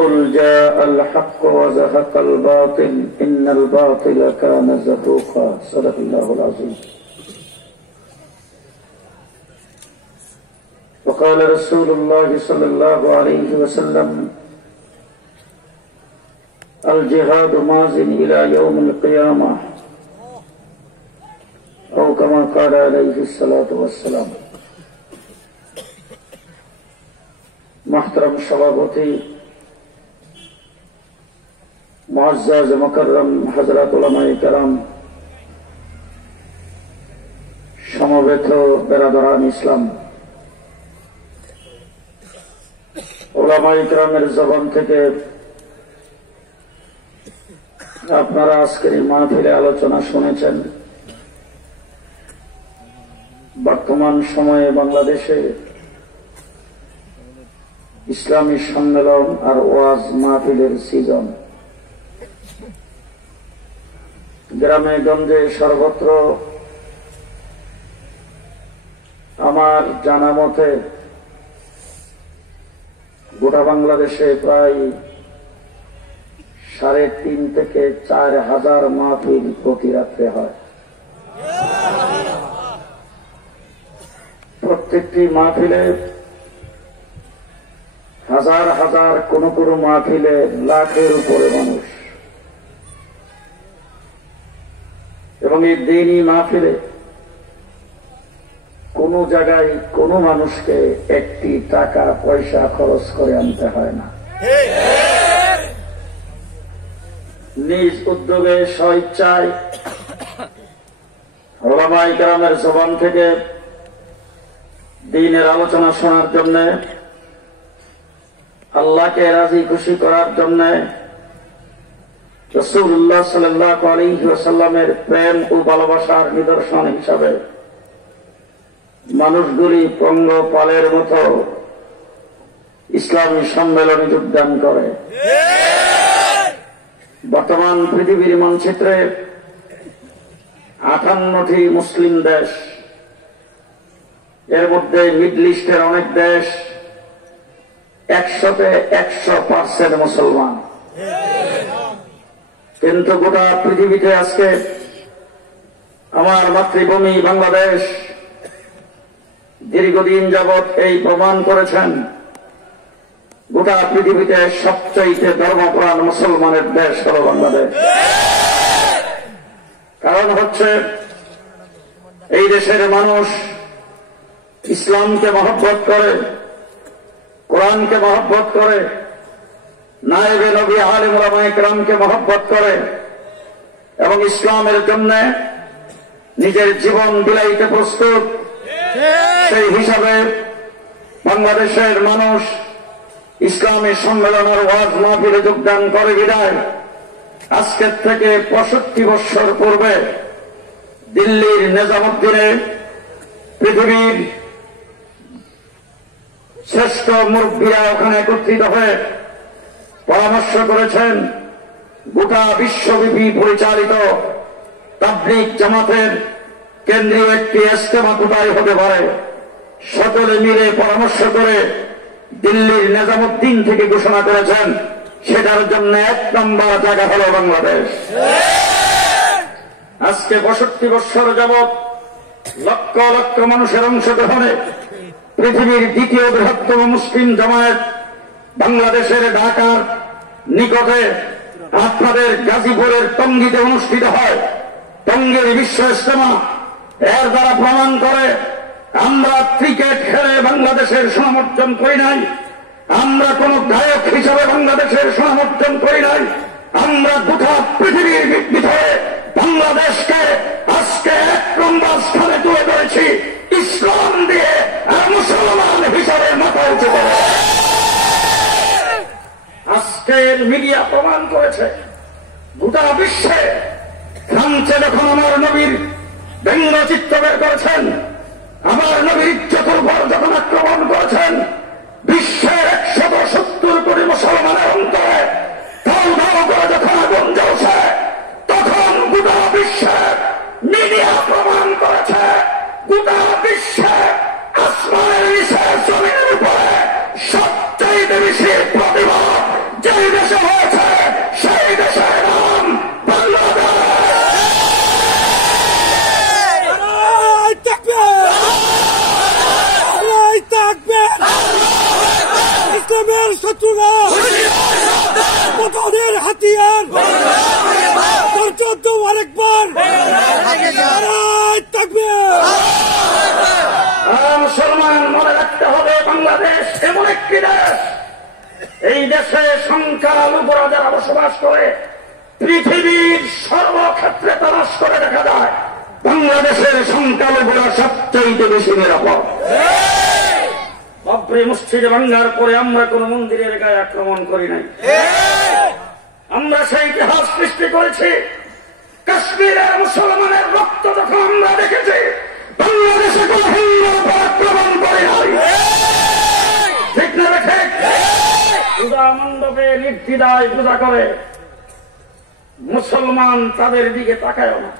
وقل جاء الحق وزهق الباطل إن الباطل كان زهوقا صدق الله العظيم وقال رسول الله صلى الله عليه وسلم الجهاد ماض إلى يوم القيامة أو كما قال عليه الصلاة والسلام محترم সভাপতি মুআজ্জাজ মুকাররম হযরত উলামায়ে কেরাম সমবেত বেরাদরান ইসলাম উলামায়ে কেরামের জবান থেকে আপনারা আজকের এই মাহফিলে আলোচনা শুনেছেন। বর্তমান সময়ে বাংলাদেশে ইসলামী সম্মেলন আর ওয়াজ মাহফিলের সিজন, গ্রামে গঞ্জে সর্বত্র আমার জানা মতে গোটা বাংলাদেশে প্রায় 3.5 থেকে 4,000 মাহফিল প্রতি রাত্রে হয়। প্রত্যেকটি মাহফিলে হাজার হাজার, কোন কোন মাহফিলে লাখের উপরে মানুষ, এবং এই দিনই মাহফিলে কোন জায়গায় কোন মানুষকে একটি টাকা পয়সা খরচ করে আনতে হয় না। নিজ উদ্যোগে স্বইচ্ছায় উলামায়ে কেরামের জবান থেকে দ্বীনের আলোচনা শোনার জন্য, আল্লাহকে রাজি খুশি করার জন্য, রাসূলুল্লাহ সাল্লাল্লাহু আলাইহি ওয়াসাল্লামের প্রেম ও ভালোবাসার নিদর্শন হিসাবে মানুষগুলি পঙ্গপালের মতো ইসলামী সম্মেলনে যোগদান করে। বর্তমান পৃথিবীর মানচিত্রে 58টি মুসলিম দেশ, এর মধ্যে মিডল ইস্টের অনেক দেশ 100% মুসলমান। কিন্তু গোটা পৃথিবীতে আজকে আমার মাতৃভূমি বাংলাদেশ দীর্ঘদিন যাবৎ এই প্রমাণ করেছেন গোটা পৃথিবীতে সবচাইতে ধর্মপ্রাণ মুসলমানের দেশ হল বাংলাদেশ। কারণ হচ্ছে এই দেশের মানুষ ইসলামকে মহব্বত করে, কোরআনকে মহব্বত করে, নায়েবে নবী আলিম উলামায়ে কেরামকে মহব্বত করে এবং ইসলামের জন্য নিজের জীবন বিলাইতে প্রস্তুত। সেই হিসাবে বাংলাদেশের মানুষ ইসলামী সম্মেলনের ওয়াজ মাহফিলে যোগদান করে বিদায় আজকের থেকে 65 বছর পূর্বে দিল্লির নিজামুদ্দিনে পৃথিবীর শ্রেষ্ঠ মুরব্বীরা ওখানে একত্রিত হয়ে পরামর্শ করেছেন গোটা বিশ্বব্যাপী পরিচালিত তাবলীগ জামাতের কেন্দ্রীয় একটি ইজতেমা কোথায় হতে পারে। সকলে মিলে পরামর্শ করে দিল্লির নিজামুদ্দিন থেকে ঘোষণা করেছেন সেটার জন্য 1 নম্বর জায়গা হল বাংলাদেশ। আজকে 62 বছর যাবৎ লক্ষ লক্ষ মানুষের অংশগ্রহণে পৃথিবীর দ্বিতীয় বৃহত্তম মুসলিম জামায়াত বাংলাদেশের ঢাকার নিকটে আপনাদের গাজীপুরের টঙ্গীতে অনুষ্ঠিত হয়। টঙ্গীর বিশ্ব ইজতেমা এর দ্বারা প্রমাণ করে আমরা ক্রিকেট খেলে বাংলাদেশের সুনাম অর্জন করি নাই, আমরা কোন গায়ক হিসাবে বাংলাদেশের সুনাম অর্জন করি নাই, আমরা গোটা পৃথিবীর ভিতরে বাংলাদেশকে আজকে 1 নম্বর স্থানে তুলে ধরেছি ইসলাম দিয়ে আর মুসলমান হিসাবে মাথা উঁচু করে। আজকের মিডিয়া প্রমাণ করেছে গোটা বিশ্বে ফ্রান্সে যখন আমার নবীর ব্যঙ্গচিত্র বের করেছেন, আমার নবীর ইজ্জতের উপর যখন আক্রমণ করেছেন, বিশ্বের 170 কোটি মুসলমানের অন্তরে ধাউ ধাউ করে যখন আগুন জ্বলছে, তখন গোটা বিশ্বের মিডিয়া প্রমাণ করেছে গোটা বিশ্বে আসমানের নিচে জমিনের উপরে সবচাইতে বেশি প্রতিবাদ যে সংখ্যালঘুরা যারা বসবাস করে পৃথিবীর সর্বক্ষেত্রে তালাশ করে দেখা যায় বাংলাদেশের সংখ্যালঘুরা সবচেয়ে বেশি নিরাপদ। বাবরি মসজিদ ভাঙ্গার পরে আমরা কোন মন্দিরের গায়ে আক্রমণ করি নাই। আমরা সেই ইতিহাস সৃষ্টি করেছি। কাশ্মীরের মুসলমানের রক্ত যখন আমরা দেখেছি, বাংলাদেশে কোন হিন্দুর উপর আক্রমণ করে নাই। ঠিক না ঠিক? পূজা মণ্ডপে নির্দ্বিধায় পূজা করে মুসলমান তাদের দিকে তাকায় না।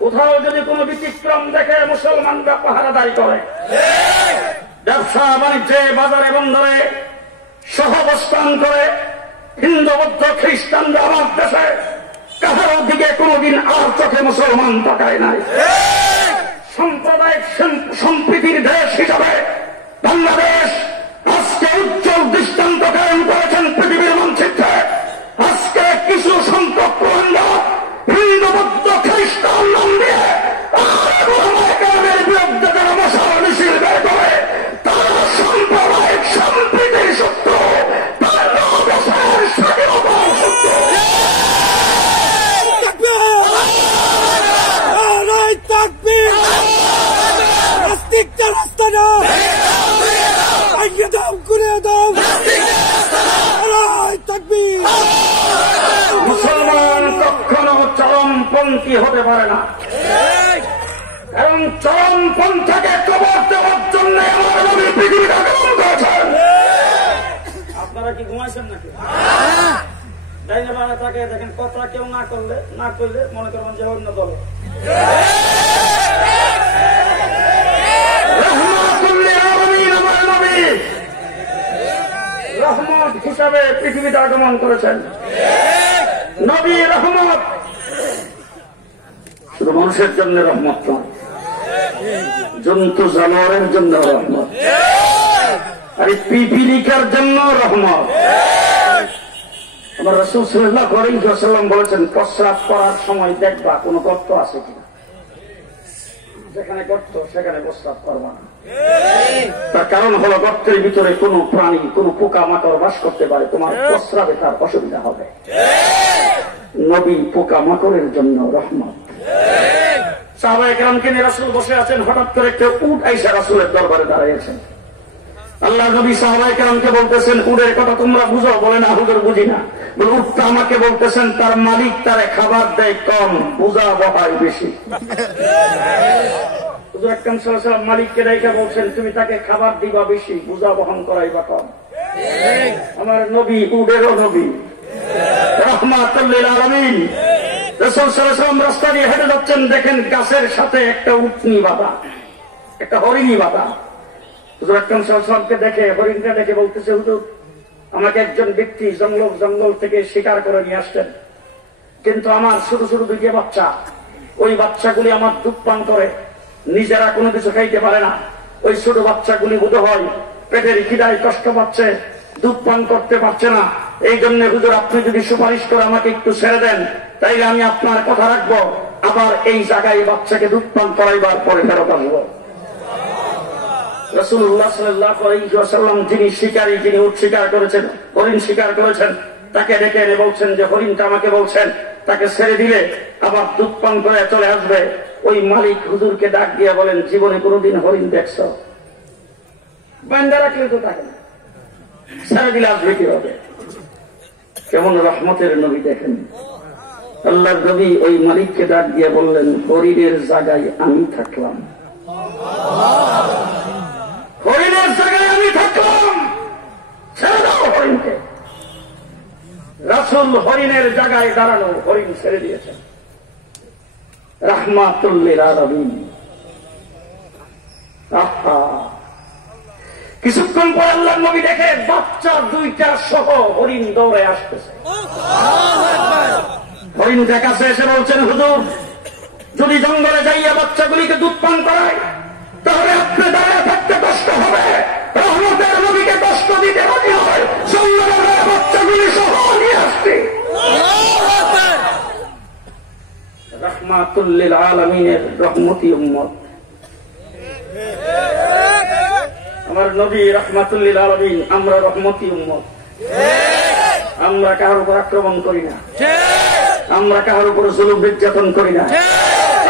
কোথাও যদি কোনো ব্যতিক্রম দেখে মুসলমানরা পাহারাদারি করে। ব্যবসা বাণিজ্যে বাজারে বন্দরে সহাবস্থান করে হিন্দু বৌদ্ধ খ্রিস্টানরা আমার দেশে কাহার দিকে কোনদিন আর চোখে মুসলমান তাকায় নাই। সাম্প্রদায়িক সম্প্রীতির দেশ হিসাবে বাংলাদেশ আজকে উজ্জ্বল দৃষ্টান্ত কায়েম করেছেন পৃথিবীর মানচিত্রে। আজকে কিছু সংখ্যক রোহিঙ্গা হিন্দু বৌদ্ধ খ্রিস্টান নাম দিয়ে বিরুদ্ধে যারা মশাল মিছিল বের করে তারা সাম্প্রদায়িক সম্প্রীতির শত্রু, বাংলাদেশের স্বাধীনতার শত্রু। রাস্তা না দাও করে দাও। মুসলমান কখনো চরমপন্থী হতে পারে না, কারণ চরমপন্থাকে কবর দেওয়ার জন্য আমার নবী পৃথিবীতে আগমন করেছেন। আপনারা কি ঘুমাইছেন নাকি? ডাইনে বামে তাকে দেখেন, কথা কেউ না করলে মনে করবেন যে অন্য দলে। রহমত হিসাবে পৃথিবীতে আগমন করেছেন। নবী রহমত শুধু মানুষের জন্য রহমত নয়, জন্তু জানোয়ারের জন্য রহমত, আর পিপিলিকার জন্য রহমত। আমার রাসূল সাল্লাল্লাহু আলাইহি ওয়াসাল্লাম বলেছেন, প্রস্রাব করার সময় দেখবা কোন গর্ত আছে কিনা। যেখানে গর্ত সেখানে প্রস্রাব করবা না। তার কারণ হলো গর্তের ভিতরে কোন প্রাণী, কোন পোকা মাকড় বাস করতে পারে, তোমার প্রস্রাবে তার অসুবিধা হবে। নবী পোকা মাকড়ের জন্য রহমত। সাহাবায়ে কেরামকে নিয়ে রাসূল বসে আছেন, হঠাৎ করে কেউ উট আইসা রাসূলের দরবারে দাঁড়িয়েছেন। আল্লাহ নবী সাহাবায়ে কেরামকে বলতেছেন, উটের কথা তোমরা বুঝো? বলে না, হুজুর বুঝি না। উটটা আমাকে বলতেছেন তার মালিক তারে খাবার দেয় কম, বুঝা বহায় বেশি। হুজুর আকরাম সাল্লাল্লাহু আলাইহি ওয়াসাল্লাম মালিককে ডাইকা বলছেন, তুমি তাকে খাবার দিবা বেশি, বুঝা বহন করাইবা কম। আমার নবী উটেরও নবী, রাহমাতুল লিল আলামিন। রাসূল সাল্লাল্লাহু আলাইহি ওয়াসাল্লাম রাস্তা দিয়ে হেঁটে যাচ্ছেন, দেখেন গাছের সাথে একটা উটনি বাঁধা, একটা হরিণী বাঁধা। হুজুর আকরাম সাল্লাল্লাহু আলাইহি ওয়াসাল্লামকে দেখে, হরিণটা দেখে বলতেছে, হুজুর আমাকে একজন ব্যক্তি জঙ্গল থেকে শিকার করে নিয়ে আসছেন, কিন্তু আমার ছোট ছোট দুইটা বাচ্চা, ওই বাচ্চাগুলি আমার দুধ পান করে, নিজেরা কোনো কিছু খাইতে পারে না। ওই ছোট বাচ্চাগুলি বোধ হয় পেটের খিদায় কষ্ট পাচ্ছে, দুধ পান করতে পারছে না। এই জন্য হুজুর আপনি যদি সুপারিশ করে আমাকে একটু ছেড়ে দেন, তাইলে আমি আপনার কথা রাখবো, আবার এই জায়গায় বাচ্চাকে দুধ পান করাইবার পরে ফেরত আসবো। রাসূলুল্লাহ সাল্লাল্লাহু আলাইহি ওয়াসাল্লাম যিনি শিকারী, যিনি উট শিকার করেছেন, হরিণ শিকার করেছেন, তাকে ডেকে এনে বলছেন যে হরিণটা আমাকে বলছেন তাকে ছেড়ে দিলে আবার দুধ পান করে চলে আসবে। ওই মালিক হুজুরকে ডাক দিয়ে বলেন, জীবনে কোনোদিন হরিণ দেখছ? বান্দা রাখলে তো থাকে না, ছেড়ে দিলে আসবে কি হবে? কেমন রহমতের নবী দেখেন। আল্লাহর নবী ওই মালিককে ডাক দিয়ে বললেন, হরিণের জায়গায় আমি থাকলাম, হরিণের জায়গায় আমি থাকলাম, ছেড়ে দাও হরিণকে। রাসূল হরিণের জায়গায় দাঁড়ানো, হরিণ ছেড়ে দিয়েছেন। রাহমাতুল লিল আলামিন। কিছুক্ষণ পর আল্লাহর নবী দেখে বাচ্চা দুইটা সহ হরিণ দৌড়ে আসতেছে। হরিণটা কাছে এসে বলছেন, হুজুর যদি জঙ্গলে যাইয়া বাচ্চাগুলিকে দুধ পান করায় তাহলে আপনি দাঁড়িয়ে থাকতে কষ্ট হবে, রহমতের নবীকে কষ্ট দিতে রাজি হয়, জঙ্গলের বাচ্চাগুলি সহ নিয়ে আসছে। রাহমাতুল লিল আলামিনের রহমতি উম্মত। আমার নবী রাহমাতুল লিল আলামিন, আমরা রহমতি উম্মত। আমরা কাহার উপর আক্রমণ করি না, আমরা কাহার উপর জুলুম নির্যাতন করি না।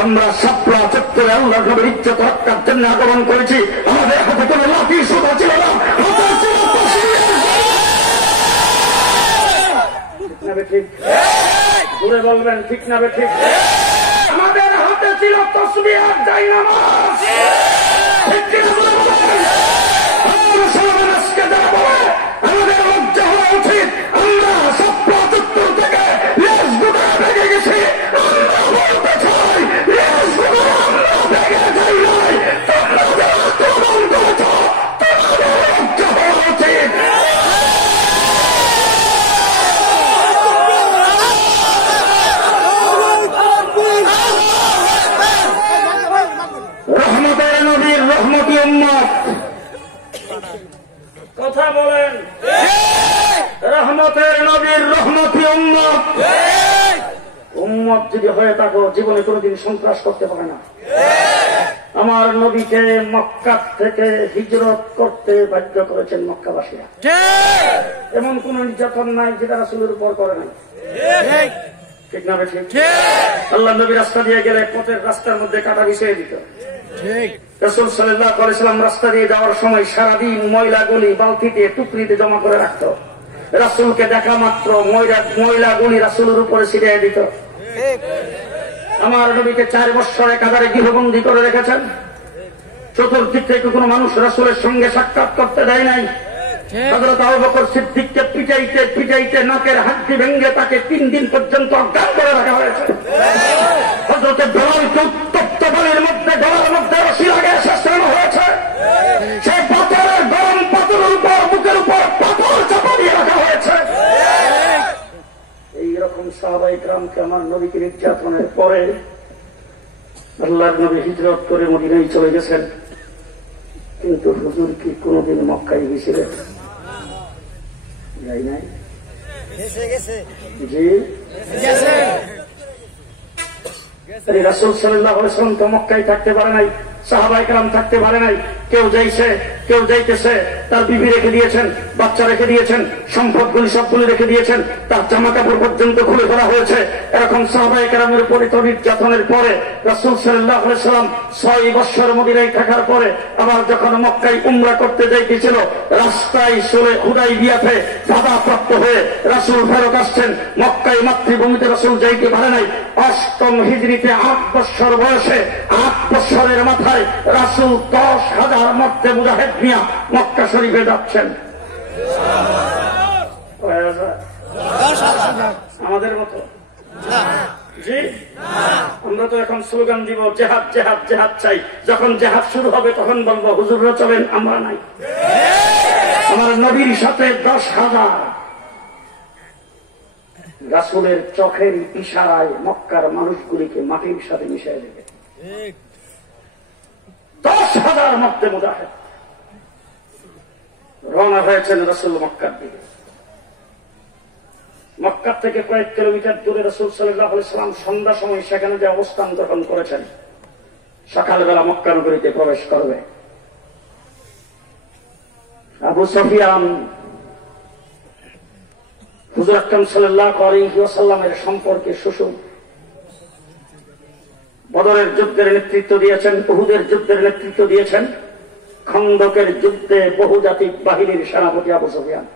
আমরা শাপলা চত্বরে আল্লাহর নবীর ইজ্জত রক্ষার জন্য আগমন করেছি। আমাদের হাতে কোনো লাঠি সুতা ছিল না, হাতে ছিল ঠিক ঘুরে বলবেন ঠিক না ঠিক? আমাদের হাতে ছিল তসবিহ আর জায়নামাজ। আমাদের লজ্জা হওয়া উচিত। আমরা শাপলা চত্বর থেকে লেজ গুঁড়া ভেঙে গেছি। আমরা বলতে চাই লেজ গুঁড়া আমরা ভেঙে যাই নাই। তোমরা যে আক্রমণ করেছ তোমাদের লজ্জা হওয়া উচিত। রহমতের নবীর রহমতি উম্মত, কথা বলেন। রহমতের নবীর রহমতি উম্মত, উম্মত যদি হয়ে থাকো জীবনে কোনদিন সন্ত্রাস করতে পারে না। আমার নবীকে মক্কা থেকে হিজরত করতে বাধ্য করেছেন মক্কাবাসীরা। এমন কোন নির্যাতন নাই যেটা রাসূলের উপর করে নাই, ঠিক না ঠিক? আল্লাহ নবী রাস্তা দিয়ে গেলে পথের রাস্তার মধ্যে কাটা বিছিয়ে দিত। রাসূল সাল্লাল্লাহু আলাইহি ওয়াসাল্লাম রাস্তা দিয়ে যাওয়ার সময় সারাদিন ময়লাগুলি বালতিতে টুকরিতে জমা করে রাখত। রাসূলকে দেখা মাত্র ময়লাগুলি রাসূলের উপরে ছিটিয়ে দিত। আমার নবীকে 4 বছর একাধারে গৃহবন্দী করে রেখেছেন। চতুর্দিক থেকে কোনো মানুষ রাসূলের সঙ্গে সাক্ষাৎ করতে দেয় নাই। হযরত আবু বকর সিদ্দিককে পিটাইতে পিটাইতে নাকের হাড্ডি ভেঙে তাকে 3 দিন পর্যন্ত অজ্ঞান করে রাখা হয়েছে। হযরত বেলালকে উত্তপ্ত বালির মধ্যে গলার মধ্যে রশি লাগিয়ে শেষ করানো হয়েছে। সেই পাথরের গরম পাথরের উপর বুকের উপর পাথর চাপা দিয়ে রাখা হয়েছে। এইরকম সাহাবায়ে কেরামকে আমার নবীকে নির্যাতনের পরে আল্লাহর নবী হিজরত করে মদিনায় চলে গেছেন। কিন্তু হুজুর কি কোনদিন মক্কায় গেছিলেন? যাই নাই। জি রাসূল সাল্লাল্লাহু আলাইহি ওয়াসাল্লাম তো মক্কায় থাকতে পারে নাই, সাহাবায়ে কেরাম থাকতে পারে নাই। কেউ যাইছে, কেউ যাইতেছে, তার বিবি রেখে দিয়েছেন, বাচ্চা রেখে দিয়েছেন, সম্পদগুলি সবগুলি রেখে দিয়েছেন, তার জামা কাপড় পর্যন্ত খুলে ফেলা হয়েছে। এরকম সাহাবায়ে কেরামের উপরে নির্যাতনের পরে রাসূল সাল্লাল্লাহু আলাইহি ওয়াসাল্লাম 6 বছর মদিনায় থাকার পরে আবার যখন মক্কায় উমরা করতে যাইতেছিল, রাস্তায় চলে হুদাইবিয়াতে বাধাপ্রাপ্ত হয়ে রাসূল ফেরত আসছেন। মক্কায় মাতৃভূমিতে রাসূল যাইতে পারে নাই। 8ম হিজরিতে 8 বছর বয়সে 8 বছরের মাথায় রাসূল 10,000 মধ্যে মুজাহিদ নিয়ে মক্কা শরীফে যাচ্ছেন। আমাদের মতো জি আমরা তো এখন স্লোগান দিব জেহাদ জেহাদ জেহাদ চাই। যখন জেহাদ শুরু হবে তখন বলবো হুজুররা চলেন, আমরা নাই। আমার নবীর সাথে 10,000 রাসূলের চোখের ইশারায় মক্কার মানুষগুলিকে মাটির সাথে মিশিয়ে দেবে। 10,000 মধ্যে মুজাহিদ রওনা হয়েছেন রাসূল মক্কার দিকে। মক্কা থেকে কয়েক কিলোমিটার দূরে রাসূল সাল্লাল্লাহু আলাইহি ওয়াসাল্লাম সন্ধ্যা সময় সেখানে যে অবস্থান গ্রহণ করেছেন, সকালবেলা মক্কা নগরীতে প্রবেশ করবে। আবু সুফিয়ান হুজুর আকরাম সাল্লাল্লাহু আলাইহি ওয়াসাল্লামের সম্পর্কে শ্বশুর। বদরের যুদ্ধের নেতৃত্ব দিয়েছেন, উহুদের যুদ্ধের নেতৃত্ব দিয়েছেন, খন্দকের যুদ্ধে বহুজাতিক বাহিনীর সেনাপতি আবু সুফিয়ান।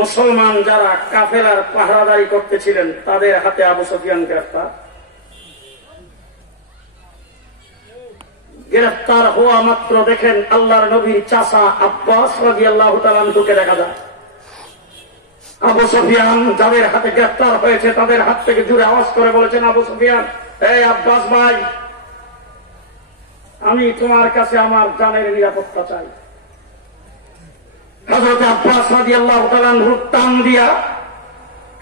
মুসলমান যারা কাফেলার পাহারাদারি করতেছিলেন তাদের হাতে আবু সুফিয়ান গ্রেফতার। গ্রেফতার হওয়া মাত্র দেখেন আল্লাহর নবীর চাচা আব্বাস রাদিয়াল্লাহু তাআলা আনহুকে দেখা যায়। আবু সুফিয়ান যাদের হাতে গ্রেফতার হয়েছে তাদের হাত থেকে জোরে আওয়াজ করে বলেছেন, আবু সুফিয়ান, এই আব্বাস ভাই, আমি তোমার কাছে আমার জানের নিরাপত্তা চাই। হযরতে আব্বাস রাদিয়াল্লাহু তাআলা আনহু টান দিয়া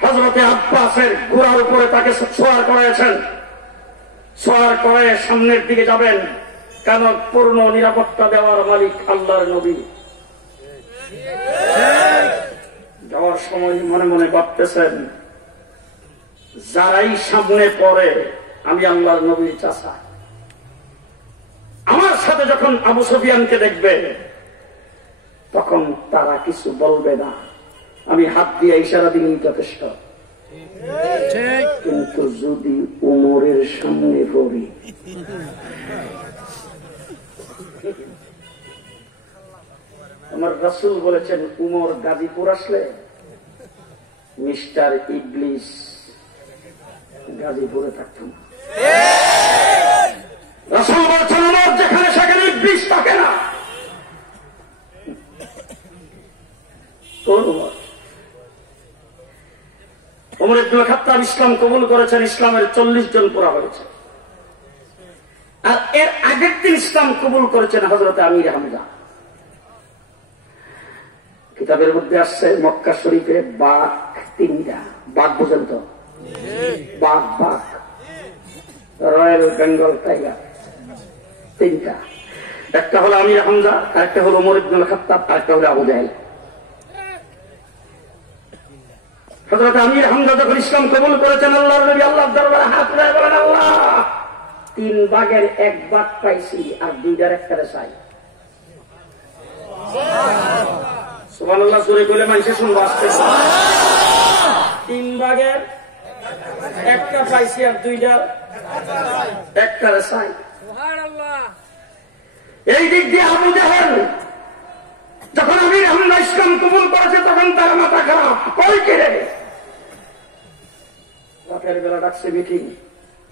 হযরতে আব্বাসের ঘোড়ার উপরে তাকে সওয়ার করাইছেন। সওয়ার করে সামনের দিকে যাবেন, কেন পূর্ণ নিরাপত্তা দেওয়ার মালিক আল্লাহর নবী। যাওয়ার সময় মনে মনে ভাবতেছেন, যারাই সামনে পড়ে আমি আল্লাহর নবীর চাচা, আমার সাথে যখন আবু সুফিয়ানকে দেখবে তখন তারা কিছু বলবে না, আমি হাত দিয়ে ইশারা দিলেই যথেষ্ট। কিন্তু যদি উমরের সামনে পড়ি, আমার রাসূল বলেছেন উমর গাজীপুর আসলে মিস্টার ইবলিস গাজীপুরে থাকত না। রাসূল বলেছেন উমর যেখানে সেখানে ইবলিস থাকে না। ওমর ইবনুল খাত্তাব ইসলাম কবুল করেছেন, ইসলামের 40 জন পুরা হয়েছে। আর এর আগের দিন ইসলাম কবুল করেছেন হযরত আমির হামজা। কিতাবের মধ্যে আসছে মক্কা শরীফে বাঘ 3টা। বাঘ বুঝেন তো? বাঘ বাঘ রয়্যাল বেঙ্গল টাইগার 3টা। একটা হলো আমির হামজা, আরেকটা হলো ওমর ইবনুল খাত্তাব, আরেকটা হলো আবু জাহেল। হযরত আমির হামজা যখন ইসলাম কবুল করেছেন, আল্লাহর নবী আল্লাহর দরবারে হাত উঠায় বলেন, আল্লাহ 3 বাঘের 1 বাঘ পাইছি আর 2টার একটারে চাই। সুবহানাল্লাহ জোরে বলে মানুষে শুনবো আসতে। 3 বাঘের 1টা পাইছি আর 2টার একটারে চাই। এই দিক দিয়ে আবু জাহেল যখন আমির হামজা ইসলাম কবুল করেছে তখন তার মাথা খারাপ। কই কে রাতের বেলা ডাকছে মিটিং,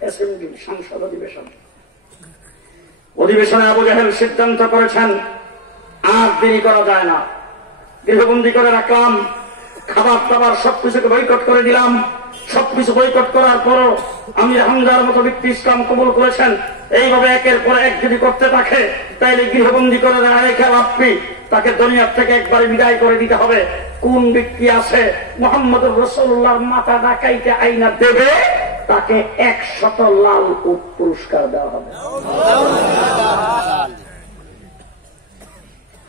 অ্যাসেম্বলি, সংসদ অধিবেশন। অধিবেশনে আবু জাহেল সিদ্ধান্ত করেছেন আর দেরি করা যায় না, গৃহবন্দী করে রাখলাম, খাবার দাবার সবকিছুকে বয়কট করে দিলাম। সবকিছু বয়কট করার পরও আমির হামজার মতো ব্যক্তি ইসলাম কবুল করেছেন। এইভাবে একের পর এক যদি করতে থাকে তাইলে গৃহবন্দী করে রেখে লাভি, তাকে দুনিয়ার থেকে একবারে বিদায় করে দিতে হবে। কোন ব্যক্তি আছে মুহাম্মদুর রাসূলুল্লাহর মাথা ডাকাইতে আইনা দেবে, তাকে 100 লাল উট পুরস্কার দেওয়া হবে।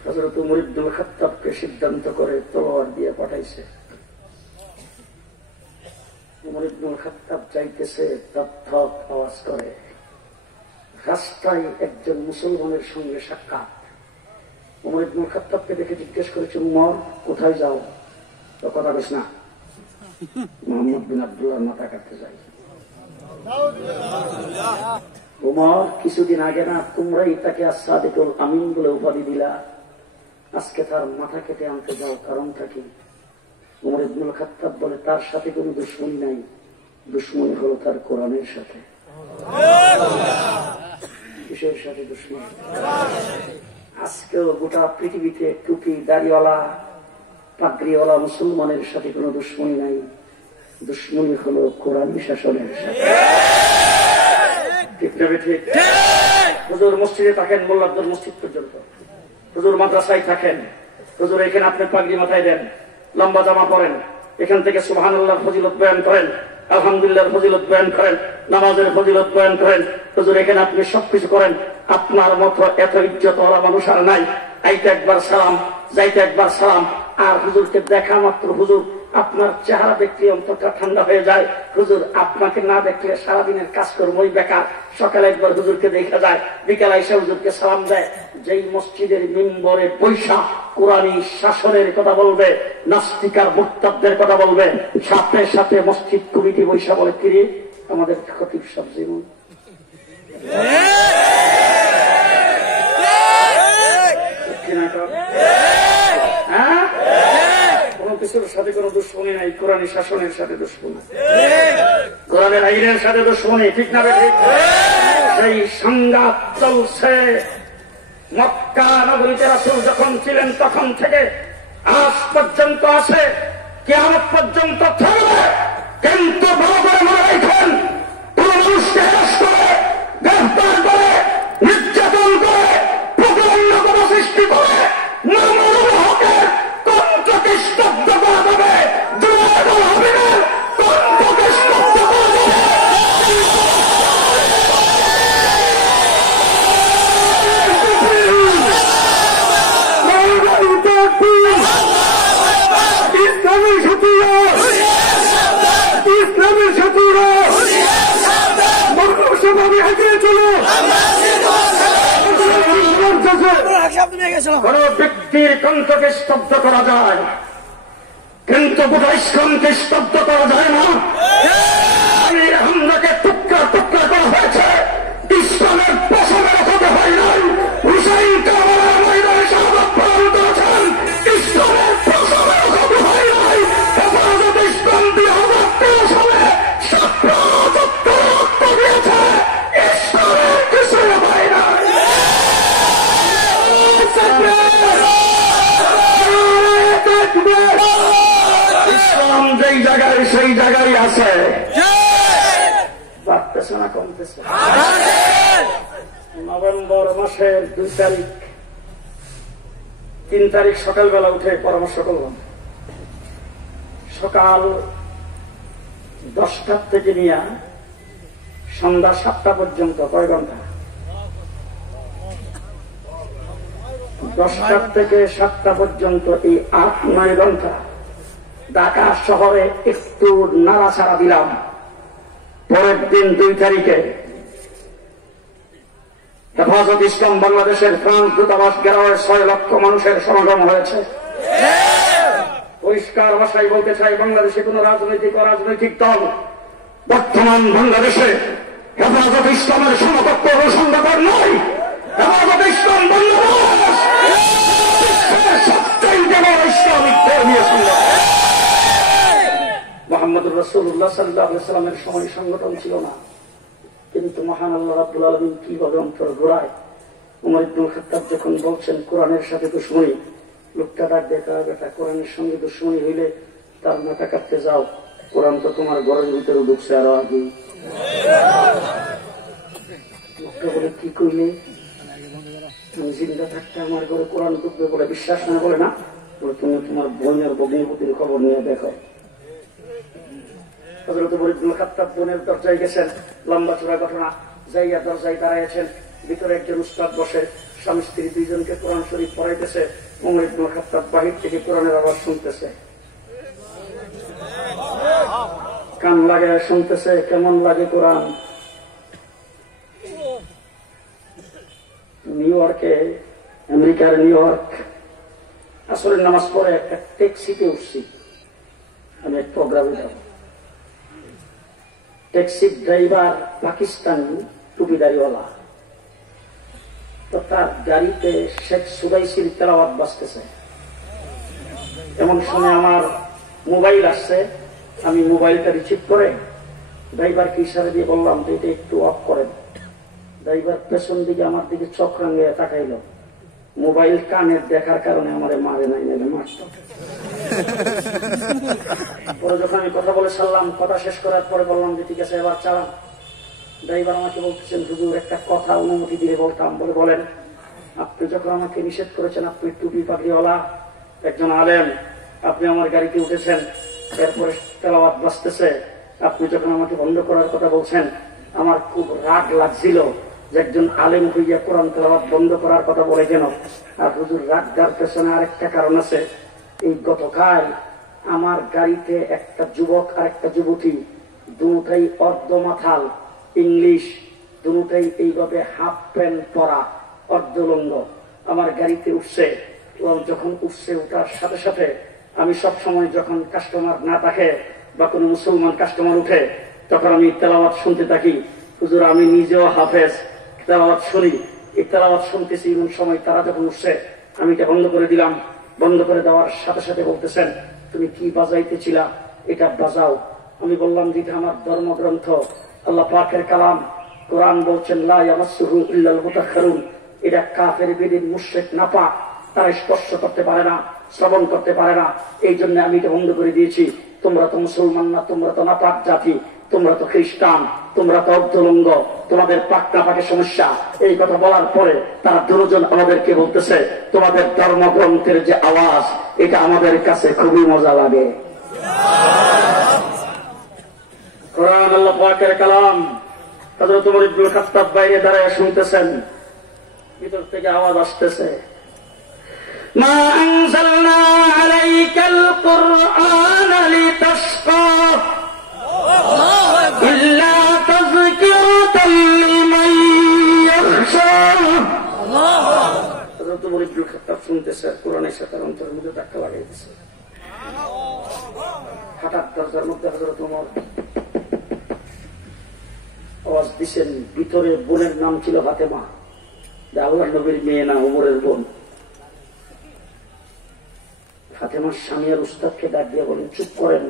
হযরত ওমর ইবনুল খাত্তাবকে সিদ্ধান্ত করে তলোয়ার দিয়ে পাঠাইছে। ওমর ইবনুল খাত্তাব চাইতেছে, ধপ আওয়াজ করে। রাস্তায় একজন মুসলমানের সঙ্গে সাক্ষাৎ। ওমর ইবনুল খাত্তাবকে দেখে জিজ্ঞেস করেছে, উমর কোথায় যাও? তো কথা বলিস না, মুহাম্মদ বিন আব্দুল্লাহর মাথা কাটতে যাই। উমর কিছুদিন আগে না তোমরাই তাকে as-সাদিকুল আমিন বলে উপাধি দিলা, আজকে তার মাথা কেটে আনতে যাও, কারণটা কি? ওমর ইবনুল খাত্তাব বলে, তার সাথে কোন দুশমনী নাই, দুশমনী হলো তার কোরআনের সাথে। কিসের সাথে দুশমনী? আজকেও গোটা পৃথিবীতে টুপি দাড়িওয়ালা পাগড়িওয়ালা মুসলমানের সাথে কোন দুশমনী নাই, দুশমনী হলো কোরআনী শাসনের সাথে। ঠিক না ঠিক? হুজুর মসজিদে থাকেন, মোল্লাদের মসজিদ পর্যন্ত, হুজুর মাদ্রাসায় থাকেন, হুজুর এখানে আপনি পাগড়ি মাথায় দেন, লম্বা জামা পরেন, এখান থেকে সুবহানাল্লাহর ফজিলত বয়ান করেন, আলহামদুলিল্লাহর ফজিলত বয়ান করেন, নামাজের ফজিলত বয়ান করেন, হুজুর এখানে আপনি সবকিছু করেন। আপনার মতো এত ইজ্জতওয়ালা মানুষ আর নাই। আইতে একবার সালাম, যাইতে একবার সালাম, আর হুজুরকে দেখা মাত্র হুজুর আপনার চেহারা দেখলে অন্তরটা ঠান্ডা হয়ে যায়। হুজুর আপনাকে না দেখলে সারাদিনের কাজকর্মই বেকার। সকালে একবার হুজুরকে দেখা যায়, বিকালে এসে হুজুরকে সালাম দেয়। যেই মসজিদের মিম্বরে বৈশা কোরআনী শাসনের কথা বলবে, নাস্তিকার মুরতাদদের কথা বলবে, সাথে সাথে মসজিদ কমিটি বৈশা বলে, কিরে আমাদের খতিব সাহেব জীবন কোন কিছুর সাথে কোন দুশ্মনী নাই, কোরআনী শাসনের সাথে দুশ্মনী, কোরআনের আইনের সাথে দুশ্মনী। ঠিক না ঠিক? সেই সংঘাত চলছে মক্কা নগরীতে রাসূল যখন ছিলেন তখন থেকে আজ পর্যন্ত আছে, কিয়ামত পর্যন্ত থাকবে। কিন্তু বড় করে মনে রাখেন, কোন মানুষকে হ্রাস করে, গ্রেফতার করে, নির্যাতন করে, প্রতিবন্ধকতা সৃষ্টি করে মামুনুল হকের কণ্ঠকে স্তব্ধ করা যাবে, দুর্বল হবে না, কণ্ঠকে স্তব্ধ করা যাবে। ইসলামের কোন ব্যক্তির কণ্ঠকে স্তব্ধ করা যায়, কিন্তু গোটা ইসলামকে স্তব্ধ করা যায় না। আমির হামজাকে টুকরা টুকরা করা হয়েছে, ইসলামের পশমে রাখাতে হয় নাই। হুসাইন কারবালার ময়দানে শাহাদাত বরণ করেছেন, ইসলামের পশমে রাখাতে হয় নাই। হেফাজতে ইসলাম 2013 সালে 17 রক্ত দিয়েছে, ইসলামের কিছুই হয় নাই। ইসলাম যেই জায়গায় সেই জায়গায় আছে, বাড়তেছে না কমতেছে। নভেম্বর মাসের 2 তারিখ 3 তারিখ সকালবেলা উঠে পরামর্শ করলাম, সকাল 10টা থেকে নিয়ে সন্ধ্যা 7টা পর্যন্ত কয় ঘন্টা? 10টা থেকে 7টা পর্যন্ত এই 8-9 ঘন্টা ঢাকা শহরে একটু নাড়াছাড়া দিলাম। পরের দিন 2 তারিখে হেফাজত ইসলাম বাংলাদেশের ফ্রান্স দূতাবাস ঘেরাওয়ে 6 লক্ষ মানুষের সমাগম হয়েছে। পরিষ্কার ভাষায় বলতে চাই, বাংলাদেশে কোন রাজনৈতিক অরাজনৈতিক দল বর্তমান বাংলাদেশে হেফাজত ইসলামের সমকক্ষ অনুসন্ধান নয়। হেফাজত ইসলাম বাংলাদেশ সবচেয়ে বড় ইসলামিক ধর্মীয় সংগঠন। মুহাম্মদুর রাসূলুল্লাহ সাল্লাল্লাহু আলাইহি ওয়াসাল্লামের সময় সংগঠন ছিল না, কিন্তু মহান আল্লাহ রাব্বুল আলামিন কিভাবে অন্তর ঘোরায়। উমর ইবনে খাত্তাব যখন বলছেন কোরআনের সাথে দুশমনী, লোকটা ডাক দেখা, বেটা কোরআনের সঙ্গে দুশমনী হইলে তার মাথা কাটতে যাও, কোরআন তো তোমার ঘরের ভিতরে ঢুকছে আরো আগে। লোকটা বলে কি কইলে, আমি জিন্দা থাকতে আমার ঘরে কোরআন ঢুকবে বলে বিশ্বাস না? বলে না, বলে তুমি তোমার বোনের ভগ্নিপতির খবর নিয়ে দেখো। হযরত উমর ইবনে খাত্তাব বোনের দরজায় গেছেন, লম্বা চূড়া ঘটনা। যাইয়া দরজায় দাঁড়াইছেন, ভিতরে একজন উস্তাদ বসে, স্বামী স্ত্রী 2 জনকে কোরআন শরীফ পড়াইতেছে। উমর ইবনে খাত্তাব বাহির থেকে কোরআনের আওয়াজ শুনতেছে, কান লাগায় শুনতেছে, কেমন লাগে কোরআন। নিউ ইয়র্কে, আমেরিকার নিউ ইয়র্ক, আসরের নামাজ পড়ে একটা ট্যাক্সিতে উঠছি, আমি এক প্রোগ্রামে যাব। ট্যাক্সির ড্রাইভার পাকিস্তানি টুপিদারিওয়ালা, তো তার গাড়িতে শেখ সুবাইসির তেলাওয়াত বাজতেছে। এমন সময় আমার মোবাইল আসছে, আমি মোবাইলটা রিসিভ করে ড্রাইভারকে ইশারা দিয়ে বললাম যে এটা একটু অফ করেন। ড্রাইভার পেছন দিকে আমার দিকে চোখ রাঙিয়ে তাকাইল। মোবাইল কানের দেখার কারণে আমারে মারে নাই, নাইলে মারত। পরে যখন আমি কথা বলে সারলাম, কথা শেষ করার পরে বললাম যে ঠিক আছে এবার চালান। ড্রাইভার আমাকে বলতেছেন, হুজুর একটা কথা অনুমতি দিয়ে বলতাম। বলে বলেন। আপনি যখন আমাকে নিষেধ করেছেন, আপনি টুপি পাগড়িওয়ালা একজন আলেম, আপনি আমার গাড়িতে উঠেছেন, এরপরে তেলাওয়াত বাজতেছে, আপনি যখন আমাকে বন্ধ করার কথা বলছেন, আমার খুব রাগ লাগছিল যে একজন আলেম হইয়া কোরআন তেলাওয়াত বন্ধ করার কথা বলে কেন। আর হুজুর রাগ গার পেছনে আরেকটা কারণ আছে। এই গতকাল আমার গাড়িতে একটা যুবক আর একটা যুবতী, দুটাই অর্ধমাথাল, ইংলিশ, দুটাই এইভাবে হাফ প্যান্ট পরা, অর্ধলঙ্গ, আমার গাড়িতে উঠছে। এবং যখন উঠছে, ওঠার সাথে সাথে আমি সব সময় যখন কাস্টমার না থাকে বা কোনো মুসলমান কাস্টমার উঠে, তখন আমি তেলাওয়াত শুনতে থাকি। হুজুর আমি নিজেও হাফেজ, তেলাওয়াত শুনি। এই তেলাওয়াত শুনতেছি, এমন সময় তারা যখন উঠছে, আমি এটা বন্ধ করে দিলাম। বন্ধ করে দেওয়ার সাথে সাথে বলতেছেন, তুমি কি বাজাইতেছিলা, এটা বাজাও। আমি বললাম যে এটা আমার ধর্মগ্রন্থ, আল্লাহ পাকের কালাম। কোরআন বলছেন লা ইয়ামাসসুহু ইল্লাল মুতাহহারুন, এটা কাফের, বেদিন, মুশরিক, নাপাক, তারা স্পর্শ করতে পারে না, শ্রবণ করতে পারে না। এই জন্য আমি এটা বন্ধ করে দিয়েছি। তোমরা তো মুসলমান না, তোমরা তো নাপাক জাতি, তোমরা তো খ্রিস্টান, তোমরা তো অর্ধলঙ্গ, তোমাদের পাক নাপাকের সমস্যা। এই কথা বলার পরে তারা দুজন আমাদেরকে বলতেছে, তোমাদের ধর্মগ্রন্থের যে আওয়াজ, এটা আমাদের কাছে খুবই মজা লাগে। কোরআন আল্লাহ পাকের কালাম। হযরত ওমর ইবনে খাত্তাব বাইরে দাঁড়ায় শুনতেছেন, ভিতর থেকে আওয়াজ আসতেছে, মা আনজালনা আলাইকাল কুরআন লিতাশকা ইল্লা তাযকিরাতাল লিমান ইয়াখশা। হযরত ওমর ইবনে শুনতেছে আর কোরআন এসে তার অন্তরের মধ্যে ধাক্কা লাগাই দিচ্ছে। হঠাৎ দরজার মধ্যে হযরত ওমর আওয়াজ দিচ্ছেন, ভিতরে বোনের নাম ছিল ফাতেমা, আল্লাহর নবীর মেয়ে না, ওমরের বোন। ফাতেমার স্বামী আর উস্তাদকে ডাক দিয়ে বলেন, চুপ করেন,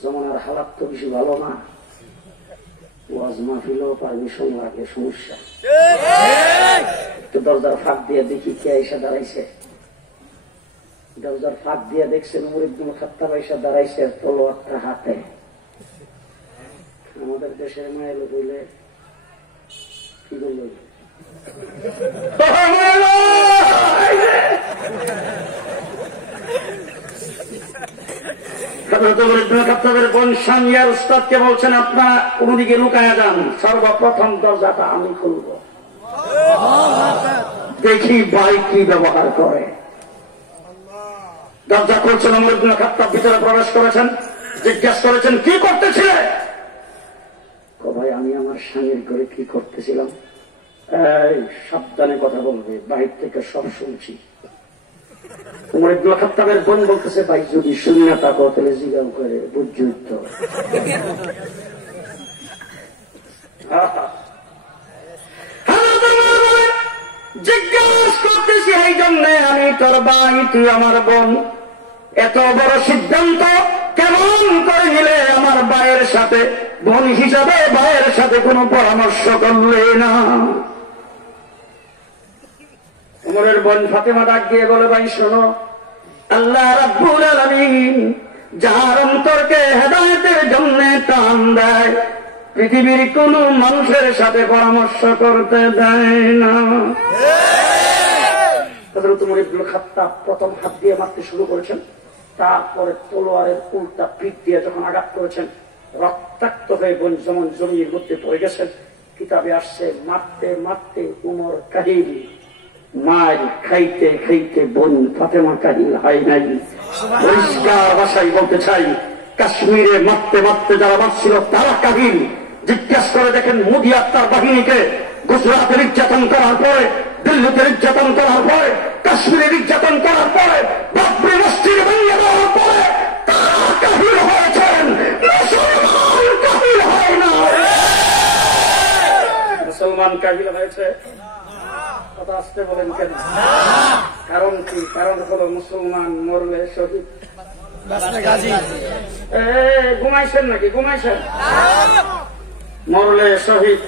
জমানার হালাত তো বেশি ভালো না, ওয়াজ মাহফিলও পারমিশন লাগে, সমস্যা। তো দরজার ফাঁক দিয়ে দেখি কে এসে দাঁড়াইছে। দরজার ফাঁক দিয়ে দেখছেন ওমর ইবনে খাত্তাব এসে দাঁড়াইছে তলোয়ারটা হাতে। আমাদের দেশের মায়ের বইলে কি বলল, উস্তাদকে বলছেন আপনারা কোনদিকে লুকায়া যান, সর্বপ্রথম দরজাটা আমি খুলব, দেখি ভাই কি ব্যবহার করে। দরজা খুলছেন, ওমর ইবনে খাত্তাব ভিতরে প্রবেশ করেছেন, জিজ্ঞেস করেছেন কি করতেছিলে? ভাই আমি আমার স্বামীর ঘরে কি করতেছিলাম? এই সাবধানে কথা বলবে, বাহির থেকে সব শুনছি। ওমর ইবনে খাত্তাবের বোন বলতেছে, ভাই যদি শুনি না থাকো তাহলে জিজ্ঞাসা করে বুঝুই তো। জিজ্ঞাসা করতেছি এই জন্য আমি তোর ভাই, তুই আমার বোন, এত বড় সিদ্ধান্ত কেমন করে নিলে আমার ভাইয়ের সাথে? বোন হিসাবে ভাইয়ের সাথে কোনো পরামর্শ করলে না। ওমরের বোন ফাতেমা ডাক দিয়ে বলে, ভাই শোনো, আল্লাহ রাব্বুল আলামিন যার অন্তরকে হেদায়েতের জন্য টান দেয়, পৃথিবীর কোন মানুষের সাথে পরামর্শ করতে দেয় না। হযরত ওমর ইবনে খাত্তাব প্রথম হাত দিয়ে মারতে শুরু করেছেন, তারপরে তলোয়ারের উল্টা পিঠ দিয়ে যখন আঘাত করেছেন, রক্তাক্ত হয়ে বোন যেমন জমির মধ্যে পড়ে গেছেন। কিতাবে আসছে, মারতে মারতে উমর কাহিল, মার খাইতে খাইতে বোন ফাতেমা কাহিল হয় নাই। পরিষ্কার ভাষায় বলতে চাই, কাশ্মীরে মারতে মারতে যারা মারছিল তারা কাহিল। জিজ্ঞাসা করে দেখেন, মোদী আর তার বাহিনীকে গুজরাটের নির্যাতন করার পরে, দিল্লিতে নির্যাতন করার পরে, কাশ্মীরে নির্যাতন করার পরে, বাবরি মসজিদ ভেঙে দেওয়ার পরে তারা কাহিল হয়েছেন, মুসলমান কাহিল হয় না। মুসলমান কাহিল হয়েছে, কথা আসতে বলেন কেন? কারণ কি? কারণ হলো মুসলমান মরলে শহীদ। ঘুমাইছেন নাকি? ঘুমাইছেন? মরলে শহীদ,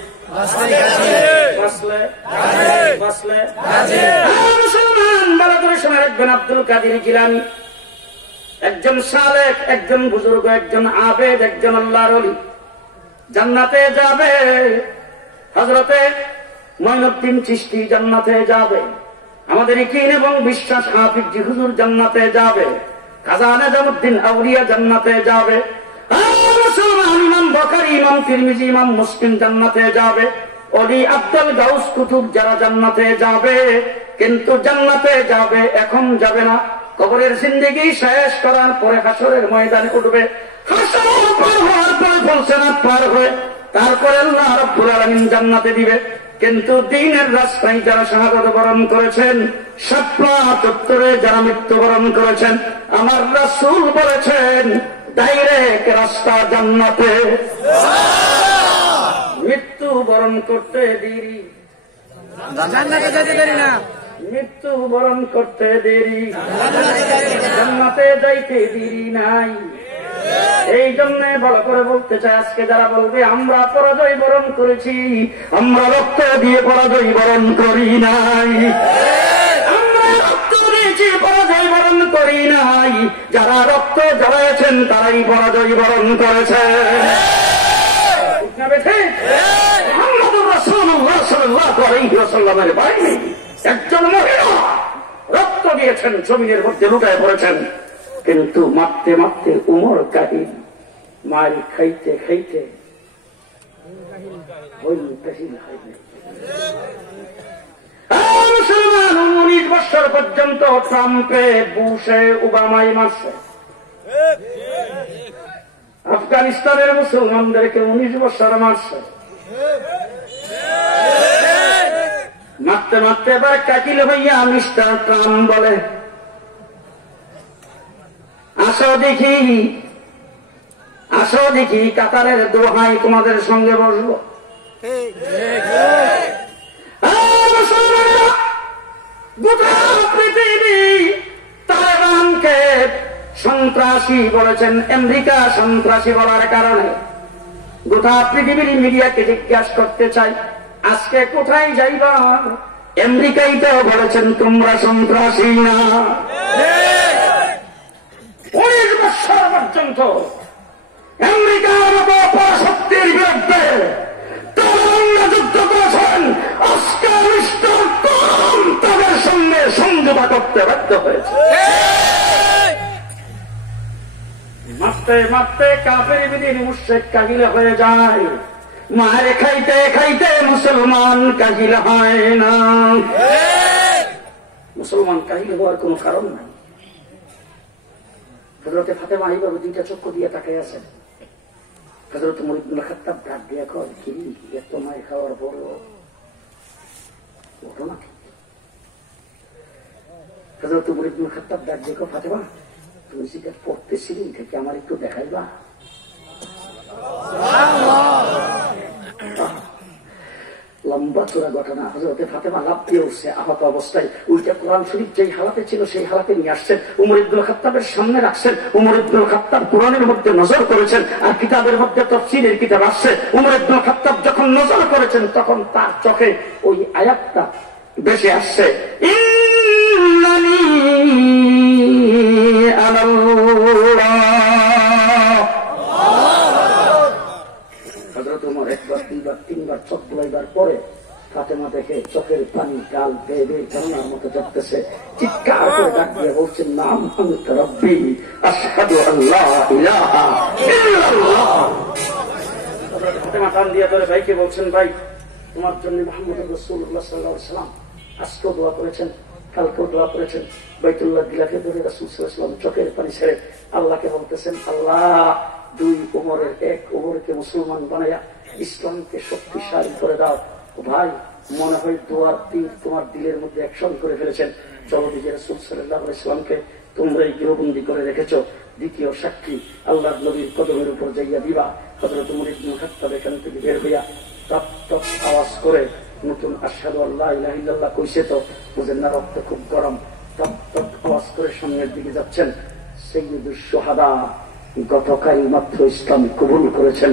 মুসলমান ভালো করে শুনে রাখবেন। আব্দুল কাদের জিলানী একজন সালেক, একজন বুজুর্গ, একজন আবেদ, একজন আল্লাহর ওলি, জান্নাতে যাবে। হযরতে মঈনুদ্দিন চিশতি জান্নাতে যাবে। আমাদের ইকিন এবং বিশ্বাস, হাফিজ জি হুজুর জান্নাতে যাবে। খাজা নিজামুদ্দিন আউলিয়া জান্নাতে যাবে। মুসলমান ইমাম বুখারী, ইমাম তিরমিজি, ইমাম মুসলিম জান্নাতে যাবে। ওলি আব্দুল গাউস কুতুব যারা জান্নাতে যাবে, কিন্তু জান্নাতে যাবে এখন যাবে না। কবরের জিন্দেগি শেষ করার পরে হাসরের ময়দানে উঠবে। হাসর পার হওয়ার পরে বলছে না পার হয়ে, তারপরে আল্লাহ রাব্বুল আলামিন জান্নাতে দিবে। কিন্তু দিনের রাস্তায় যারা শাহাদাত বরণ করেছেন, শাপলা চত্বরে যারা মৃত্যুবরণ করেছেন, আমার রাসূল বলেছেন ডাইরেক্ট রাস্তা জান্নাতে। মৃত্যুবরণ করতে দেরি, জান্নাতে যেতে দেরি না। মৃত্যুবরণ করতে দেরি, জান্নাতে যাইতে দেরি নাই। এই জন্য ভালো করে বলতে চাই, আজকে যারা বলবে আমরা পরাজয় বরণ করেছি, আমরা রক্ত দিয়ে পরাজয় বরণ করি নাই, আমরা রক্ত দিয়েছি পরাজয় বরণ করি নাই। যারা রক্ত ঝরাইছেন তারাই পরাজয় বরণ করেছে। মুহাম্মদুর রাসূলুল্লাহ সাল্লাল্লাহু আলাইহি ওয়াসাল্লামের বাহিনী একজন মহিলা রক্ত দিয়েছেন, জমিনের মধ্যে লুটায় পড়েছেন, কিন্তু মারতে মারতে উমর কাহিল, মার খাইতে খাইতে মুসলমান 19 বছর পর্যন্ত ট্রাম্পে, বুশে, ওবামাই মারছে। আফগানিস্তানের মুসলমানদেরকে 19 বছর মারছে। মারতে মারতে এবার কাকিল হইয়া মিস্টার ট্রাম্প বলে, আসো দেখি কাতারের দোহাই তোমাদের সঙ্গে বসবো। গোটা পৃথিবী তালেবানকে সন্ত্রাসী বলেছেন, আমেরিকা সন্ত্রাসী বলার কারণে গোটা পৃথিবীর মিডিয়াকে জিজ্ঞাসা করতে চাই, আজকে কোথায় যাইবা? আমেরিকাই তো বলেছেন তোমরা সন্ত্রাসী না। 19 বছর পর্যন্ত আমেরিকার মতো পরাশক্তির বিরুদ্ধে তালেবানরা যুদ্ধ করেছেন। আজকে মিস্টার ট্রাম্প তাদের সঙ্গে সমঝোতা করতে বাধ্য হয়েছে। মারতে মারতে কাফের বিদিন মুশরিক কাহিল হয়ে যায়। মারে খাইতে খাইতে মুসলমান কাহিল হয় না। মুসলমান কাহিল হওয়ার কোন কারণ নাই। হযরতে ফাতেমা এইভাবে দুইটা চক্ষু দিয়ে তাকাই আছেন। হযরত ওমর ইবনে খাত্তাব ডাক দিয়ে কয়, কি এত মায়ের খাওয়ার পরও ওঠো না? হযরত ওমর ইবনে খাত্তাব ডাক দিয়ে কয়, ফাতেমা তুমি যেটা পড়তেছিলে থেকে আমার একটু দেখাইবা? লম্বা চূড়া ঘটনা। হযরতে ফাতেমা লাফ দিয়ে উঠছে আহত অবস্থায়। ওইটা কোরআন শরীফ যেই হালাতে ছিল সেই হালাতে নিয়ে আসছেন, ওমর ইবনে খাত্তাবের সামনে রাখছেন। ওমর ইবনে খাত্তাব কোরআনের মধ্যে নজর করেছেন, আর কিতাবের মধ্যে তাফসীরের কিতাব আসছে। ওমর ইবনে খাত্তাব যখন নজর করেছেন তখন তার চোখে ওই আয়াতটা ভেসে আসছে, ইন্নানি আনাল্লাহ। হযরত ওমর একবার, দুইবার, তিনবার চোখ বুলাইবার পরে ফাতেমা দেখে চোখের পানি গাল বেয়ে বেয়ে ঝরনার মতো ঝরতেছে। চিৎকার করে ডাক দিয়ে বলছেন, নাম আনতা রাব্বি আশহাদু আল্লা ইলাহা ইল্লাল্লাহ। ফাতেমা টান দিয়ে ধরে ভাইকে বলছেন, ভাই তোমার জন্য মুহাম্মদ রাসূলুল্লাহ সাল্লাল্লাহু আলাইহি ওয়াসাল্লাম আজকেও দোয়া করেছেন, কালকেও দোয়া করেছেন। বাইতুল্লাহ গিলাফে ধরে রাসূল সাল্লাল্লাহু আলাইহি ওয়াসাল্লাম চোখের পানি ছেড়ে আল্লাহকে বলতেছেন, আল্লাহ দুই ওমরের এক ওমরকে মুসলমান বানাইয়া ইসলামকে শক্তিশালী করে দাও। ভাই মনে হয় দোয়ার তীর তোমার দিলের মধ্যে অ্যাকশন করে ফেলেছেন। চলো দিকে রাসূল সাল্লাল্লাহু আলাইহি ওয়াসাল্লামকে তোমরাই গৃহবন্দী করে রেখেছো, দ্বিতীয় সাক্ষী আল্লাহর নবীর কদমের উপর যাইয়া দিবা। হযরত ওমর ইবনে খাত্তাব এখান থেকে বের হইয়া টপ টপ আওয়াজ করে নতুন আশহাদু আল্লা ইলাহা ইল্লাল্লাহ কইছে তো বুঝেন না, রক্ত খুব গরম। টপ টপ আওয়াজ করে সামনের দিকে যাচ্ছেন। সাইয়্যিদুশ শুহাদা গতকাল মাত্র ইসলাম কবুল করেছেন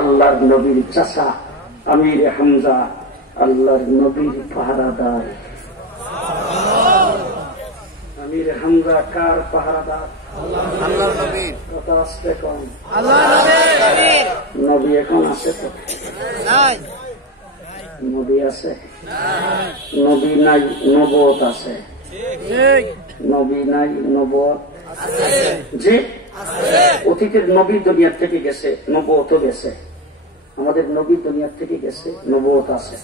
আল্লাহর নবীর চাচা আমির হামজা, আল্লাহর নবীর পাহারাদার। আমির হামজা কার পাহারাদার? আল্লাহর নবীর। কথা আসতে কম, আল্লাহর নবীর। নবী এখন আছে তো নাই? নবী আছে? নবী নাই, নবুয়ত আছে। নবী নাই, নবুয়ত আছে। জি অতীতের নবী দুনিয়ার থেকে গেছে, নবুয়ত গেছে। আমাদের নবী দুনিয়ার থেকে গেছে, নবুয়ত আছে।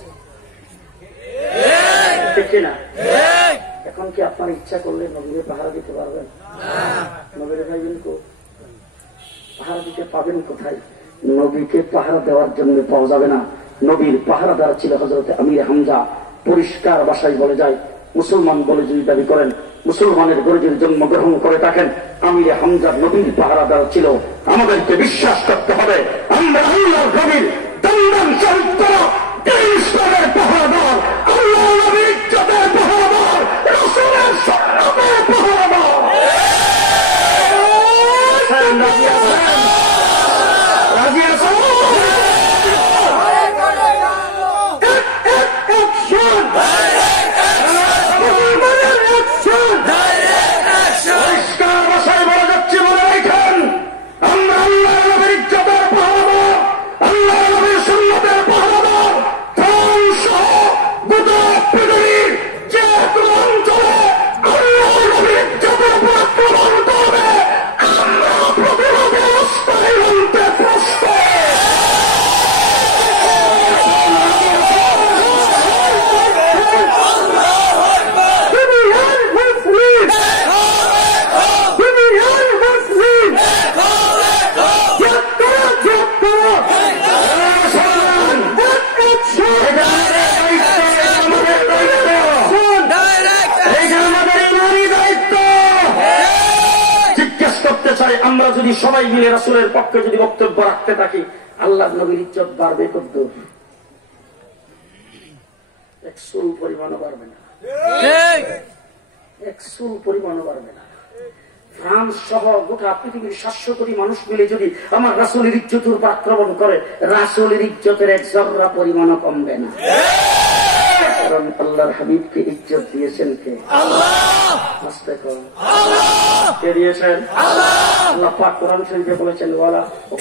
ঠিক না? এখন কি আপনার ইচ্ছা করলে নবীরে পাহারা দিতে পারবেন? নবীরে পাইবেন কো? পাহারা দিতে পাবেন কোথায়? নবীকে পাহারা দেওয়ার জন্য পাওয়া যাবে না। নবীর পাহারাদার ছিল হযরতে আমির হামজা। পরিষ্কার ভাষায় বলে যায়, মুসলমান বলে যদি দাবি করেন, মুসলমানের ঘরে যদি জন্মগ্রহণ করে থাকেন, আমির হামজা নবীর পাহারাদার ছিল। আমাদেরকে বিশ্বাস করতে হবে আমরা আল্লাহর নবীর দন্দন চরিত্র, ইসলামের পাহারাদার, আল্লাহ নবীর ইজ্জতের পাহারাদার, রাসূলের সুন্নাতের পাহারাদার। রাজি আছেন? আল্লাহ আমরা যদি সবাই মিলে রাসূলের পক্ষে যদি বক্তব্য রাখতে থাকি, আল্লাহর নবীর ইজ্জত বাড়বে কত? এক চুল পরিমাণও বাড়বে না, এক চুল পরিমাণও বাড়বে না। ফ্রান্স সহ গোটা পৃথিবীর 700 কোটি মানুষ মিলে যদি আমার রাসূলের ইজ্জতের উপর আক্রমণ করে, রাসূলের ইজ্জতের এক জর্রা পরিমাণও কমবে না। কারণ আল্লাহর হাবিবকে ইজ্জত দিয়েছেন কে? আল্লাহ। আস্তে করুন, কে দিয়েছেন? আল্লাহ পাক কোরআন শরীফে বলেছেন, ওয়ালা ও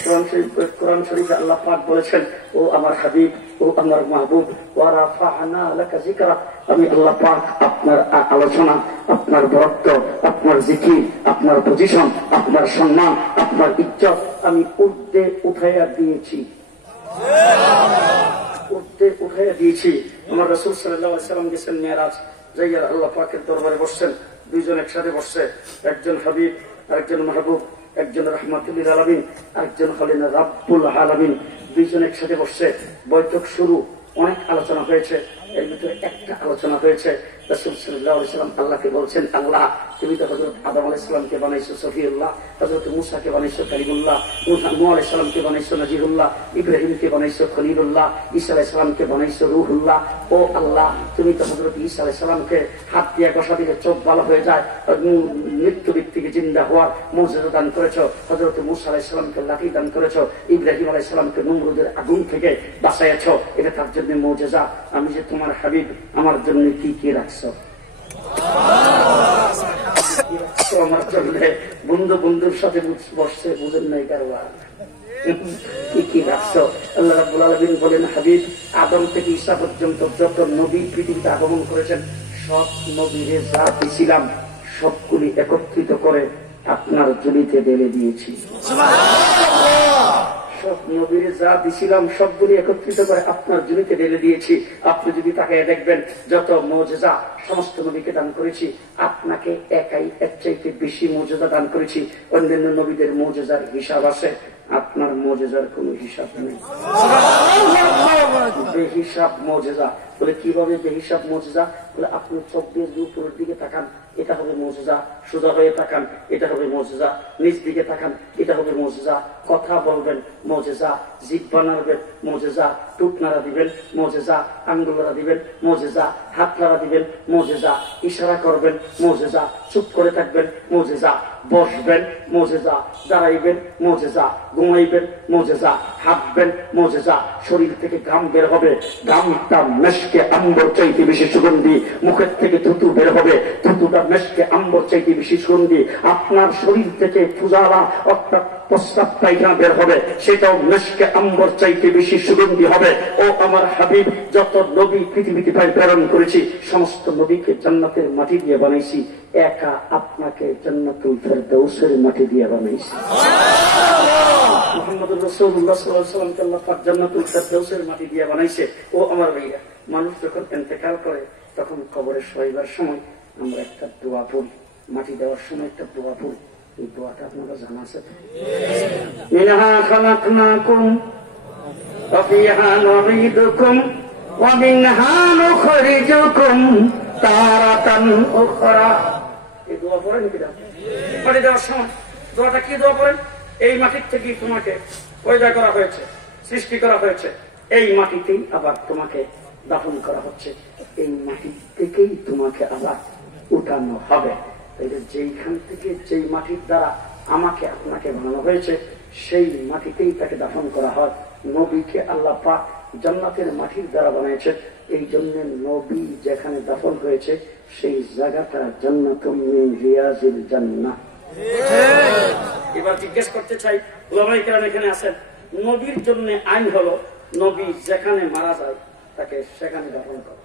কোরআন শরীফে আল্লাহ পাক বলেছেন, ও আমার হাবিব, ও আমার মাহবুব, ওয়া রাফা'না লাকা যিকরা, আমি আল্লাহ পাক আপনার আলোচনা, আপনার বরত্ব, আপনার জিকির, আপনার পজিশন, আপনার সম্মান, আপনার ইজ্জত আমি উর্দে উঠাইয়া দিয়েছি, উর্দে উঠাইয়া দিয়েছি। আমার রাসূল সাল্লাল্লাহু আলাইহি ওয়াসাল্লাম গেছেন মেরাজ, যাইয়া আল্লাহ পাকের দরবারে বসছেন। দুইজন একসাথে বসছে, একজন হাবিব, আরেকজন মাহবুব, একজন রাহমাতুল লিল আলামিন, আরেকজন হলেন রাব্বুল আলামিন। দুইজন একসাথে বসছে, বৈঠক শুরু, অনেক আলোচনা হয়েছে। এর ভিতরে একটা আলোচনা হয়েছে, রাসূল সাল্লাল্লাহু আলাইহি ওয়াসাল্লাম আল্লাহকে বলছেন, আল্লাহ তুমি তো হযরত আদম আলাইহিস সালামকে বানাইছো সফিউল্লাহ, হযরত মূসাকে বানাইছো কালিমুল্লাহ, নূহ আলাইহিস সালামকে বানাইছো নাজিরুল্লাহ, ইব্রাহিমকে বানাইছো খলিলুল্লাহ, ঈসা আলাইহিস সালামকে বানাইছো রূহুল্লাহ। ও আল্লাহ তুমি তো হযরত ঈসা আলাইহিস সালামকে হাত দিয়ে ঘষা দিলে চোখ ভালো হয়ে যায়, মৃত্যু ব্যক্তিকে জিন্দা হওয়ার মুজিজা দান করেছো, হযরত মূসা আলাইহিস সালামকে লাঠি দান করেছো, ইব্রাহিম আলাইহিস সালামকে নমরুদের আগুন থেকে বাঁচাইছো, এটা তার জন্য মুজিজা। আমি যে তোমার হাবিব, আমার জন্য কি কি রাখছো? আমার জন্য বন্ধু বন্ধুর সাথে বসছে, বুঝেন নাই কারবার কি কি রাখছো? আল্লাহ রাব্বুল আলামিন বলেন, হাবিব আদম থেকে ঈসা পর্যন্ত যত নবী পৃথিবীতে আগমন করেছেন, সব নবীরে যা দিয়েছিলাম সবগুলি একত্রিত করে আপনার ঝুলিতে ঢেলে দিয়েছি। সব নবীরে যা দিছিলাম সবগুলি একত্রিত করে আপনার ঝুলিতে ঢেলে দিয়েছি। আপনি যদি তাকে দেখবেন, যত মুজিজা সমস্ত নবীকে দান করেছি, আপনাকে একাই এর চাইতে বেশি মুজিজা দান করেছি। অন্যান্য নবীদের মুজিজার হিসাব আছে, আপনার মুজিজার কোনো হিসাব নেই। বেহিসাব মুজিজা। বলে কিভাবে বেহিসাব মুজিজা? বলে আপনি চোখ দিয়ে উপরের দিকে তাকান, এটা হবে মুজিজা, সোজা হয়ে তাকান, এটা হবে মুজিজা, নিচ দিকে তাকান, এটা হবে মুজিজা, কথা বলবেন মুজিজা, জিহ্বা নাড়বেন মুজিজা, টুট নাড়া দিবেন মুজিজা, আঙ্গুল নাড়া দিবেন মুজিজা, হাত নাড়া দিবেন মুজিজা, ইশারা করবেন মুজিজা, চুপ করে থাকবেন মুজিজা, বসবেন মুজিজা, দাঁড়াইবেন মুজিজা, ঘুমাইবেন মুজিজা, হাঁটবেন মুজিজা, শরীর থেকে ঘাম বের হবে, ঘামটা মেশকে আম্বর চাইতে বেশি সুগন্ধি, মুখের থেকে থুতু বের হবে, থুতুটা মেশকে আম্বর চাইতে বেশি সুগন্ধি, আপনার শরীর থেকে ফুজালা অর্থাৎ প্রস্তাব পায়খানা বের হবে, সেটাও মেশকে আম্বর চাইতে বেশি সুগন্ধি হবে। ও আমার হাবিব, যত নবী পৃথিবীতে প্রেরণ করেছি সমস্ত নবীকে জান্নাতের মাটি দিয়ে বানাইছি, একা আপনাকে জান্নাতুল ফেরদাউসের মাটি দিয়ে বানাইছি। মুহাম্মদুর রাসূলুল্লাহ সাল্লাল্লাহু আলাইহি ওয়াসাল্লামকে আল্লাহ পাক জান্নাতুল ফেরদাউসের মাটি দিয়ে বানাইছে। ও আমার ভাইয়া, মানুষ যখন ইন্তেকাল করে তখন কবরে শোয়াইবার সময় আমরা একটা দোয়া পড়ি, মাটি দেওয়ার সময় একটা দোয়া পড়ি। এই দোয়াটা আপনারা জানা আছে? মিনহা খালাকনাকুম ওয়া ফিহা নুঈদুকুম ওয়া মিনহা নুখরিজুকুম তারাতান উখরা। এই দোয়া পড়েন কিনা? মাটি দেওয়ার সময় দোয়াটা কি দোয়া পড়েন? এই মাটির থেকেই তোমাকে পয়দা করা হয়েছে, সৃষ্টি করা হয়েছে, এই মাটিতেই আবার তোমাকে দাফন করা হচ্ছে, এই মাটি থেকেই তোমাকে আবার উঠানো হবে। যেইখান থেকে যেই মাটির দ্বারা আমাকে আপনাকে বানানো হয়েছে সেই মাটিতেই তাকে দাফন করা হয়। নবীকে আল্লাহ পাক জান্নাতের মাটির দ্বারা বানিয়েছে, এই জন্য নবী যেখানে দাফন হয়েছে সেই জায়গাটা জান্নাতুম মিন রিয়াজিল জান্নাহ। এবার জিজ্ঞেস করতে চাই, উলামায়ে কেরাম এখানে আছেন, নবীর জন্য আইন হলো নবী যেখানে মারা যায় তাকে সেখানে দাফন করা।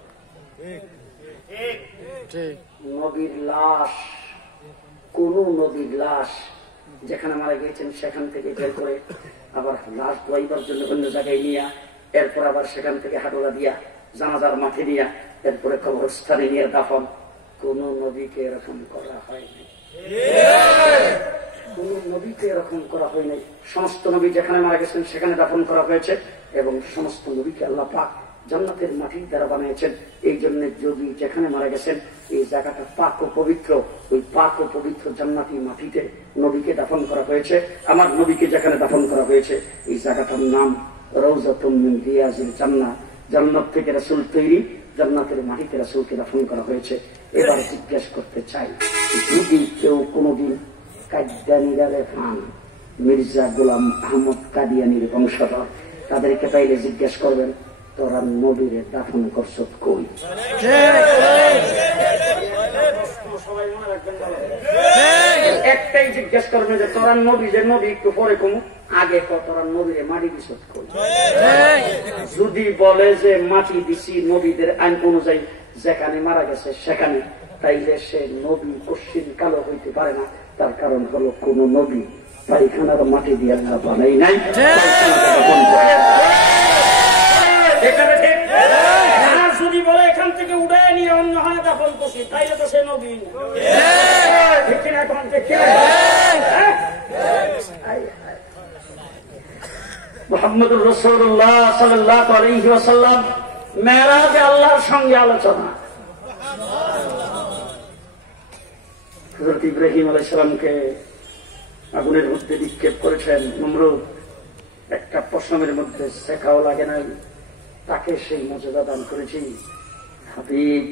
নবীর লাশ, কোন নবীর লাশ যেখানে মারা গিয়েছেন সেখান থেকে বের করে আবার লাশ ধোয়াইবার জন্য অন্য জায়গায় নিয়ে, এরপর আবার সেখান থেকে হাটুলা দিয়া জানাজার মাঠে নিয়ে, এরপরে কবরস্থানে নিয়ে দাফন, কোন নবীকে এরকম করা হয়নি। কোন নবীকে এরকম করা হয় নাই। সমস্ত নবী যেখানে মারা গেছেন সেখানে দাফন করা হয়েছে এবং সমস্ত নবীকে আল্লাহ পাক জান্নাতের মাটির দ্বারা বানিয়েছেন। এই জন্য যদি যেখানে মারা গেছেন এই জায়গাটা পাক ও পবিত্র, ওই পাক ও পবিত্র জান্নাতি মাটিতে নবীকে দাফন করা হয়েছে। আমার নবীকে যেখানে দাফন করা হয়েছে এই জায়গাটার নাম রওজাতুম মিন রিয়াজিল জান্নাহ। জান্নাত থেকে রাসূল তৈরি, জান্নাতের মাটিতে রাসূলকে দাফন করা হয়েছে। এবার জিজ্ঞেস করতে চাই, যদি কেউ কোনদিন কাদিয়ানীরা ফান মির্জা গোলাম আহমদ কাদিয়ানীর বংশধর, তাদেরকে পাইলে জিজ্ঞেস করবেন তোরা নবীরে দাফন করছ কই? একটাই জিজ্ঞেস করবেন যে তোরা নবী, যে নবী একটু পরে কমু, আগে তোরা নবীরে মাটি দিছ কই? যদি বলে যে মাটি দিছি নবীদের আইন অনুযায়ী যেখানে মারা গেছে সেখানে, তাইলে সে নবী কশ্চিন কালো হইতে পারে না। তার কারণ হলো কোন নবী পায়খানার মাটি দিয়ে আল্লাহ বানাই নাই। যদি বলে এখান থেকে উড়ে নিয়ে অন্য হয় দাফন করছি, তাইলে তো সে নবী না। মুহাম্মদুর রাসূলুল্লাহ সাল্লাল্লাহু আলাইহি ওয়াসাল্লাম মেরাজে আল্লাহর সঙ্গে আলোচনা। হযরত ইব্রাহিম আলাইহিস সালামকে আগুনের মধ্যে নিক্ষেপ করেছেন নমরুদ, একটা পশমের মধ্যে শেখাও লাগে নাই, তাকে সেই মর্যাদা দান করেছি। হাবিব,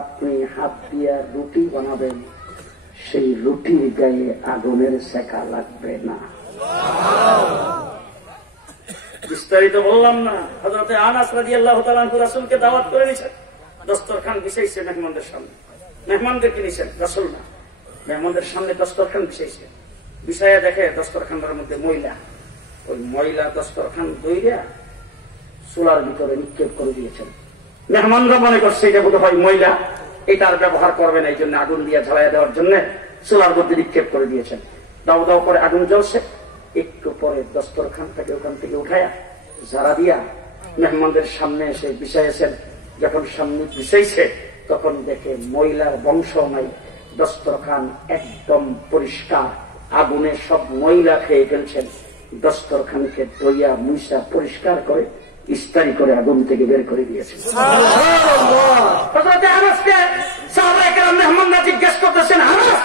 আপনি হাত দিয়া রুটি বানাবেন, সেই রুটির গায়ে আগুনের শেখা লাগবে না। বিস্তারিত বললাম না। হযরত আনাস রাদিয়াল্লাহু তাআলা আনহু রাসূলকে দাওয়াত করে নিয়েছেন, দস্তরখান বিছাইছে মেহমানদের সামনে। মেহমানদেরকে নিয়েছেন, রাসূল না, মেহমানদের সামনে দস্তরখান বিছাইছে। বিছাইয়া দেখে দস্তরখানটার মধ্যে ময়লা। ওই ময়লা দস্তরখান দইরা চুলার ভিতরে নিক্ষেপ করে দিয়েছেন। মেহমানরা মনে করছে এটা বোধ হয় ময়লা, এটার ব্যবহার করবে না, এই জন্য আগুন দিয়ে জ্বালাইয়া দেওয়ার জন্য চুলার মধ্যে নিক্ষেপ করে দিয়েছেন। দাও দাও করে আগুন জ্বলছে। একটু পরে দস্তরখানটাকে ওখান থেকে উঠায়া ঝাড়া দিয়া মেহমানদের সামনে এসে বিছাইছেন। যখন সামনে বিছাইছে তখন দেখে ময়লার বংশ নাই, দস্তরখান একদম পরিষ্কার। আগুনে সব ময়লা খেয়ে ফেলছেন। দস্তরখানকে ধুইয়া মুইসা পরিষ্কার করে ইস্তারি করে আগুন থেকে বের করে দিয়েছে। মেহমানরা জিজ্ঞেস করতেছেন, আনাস,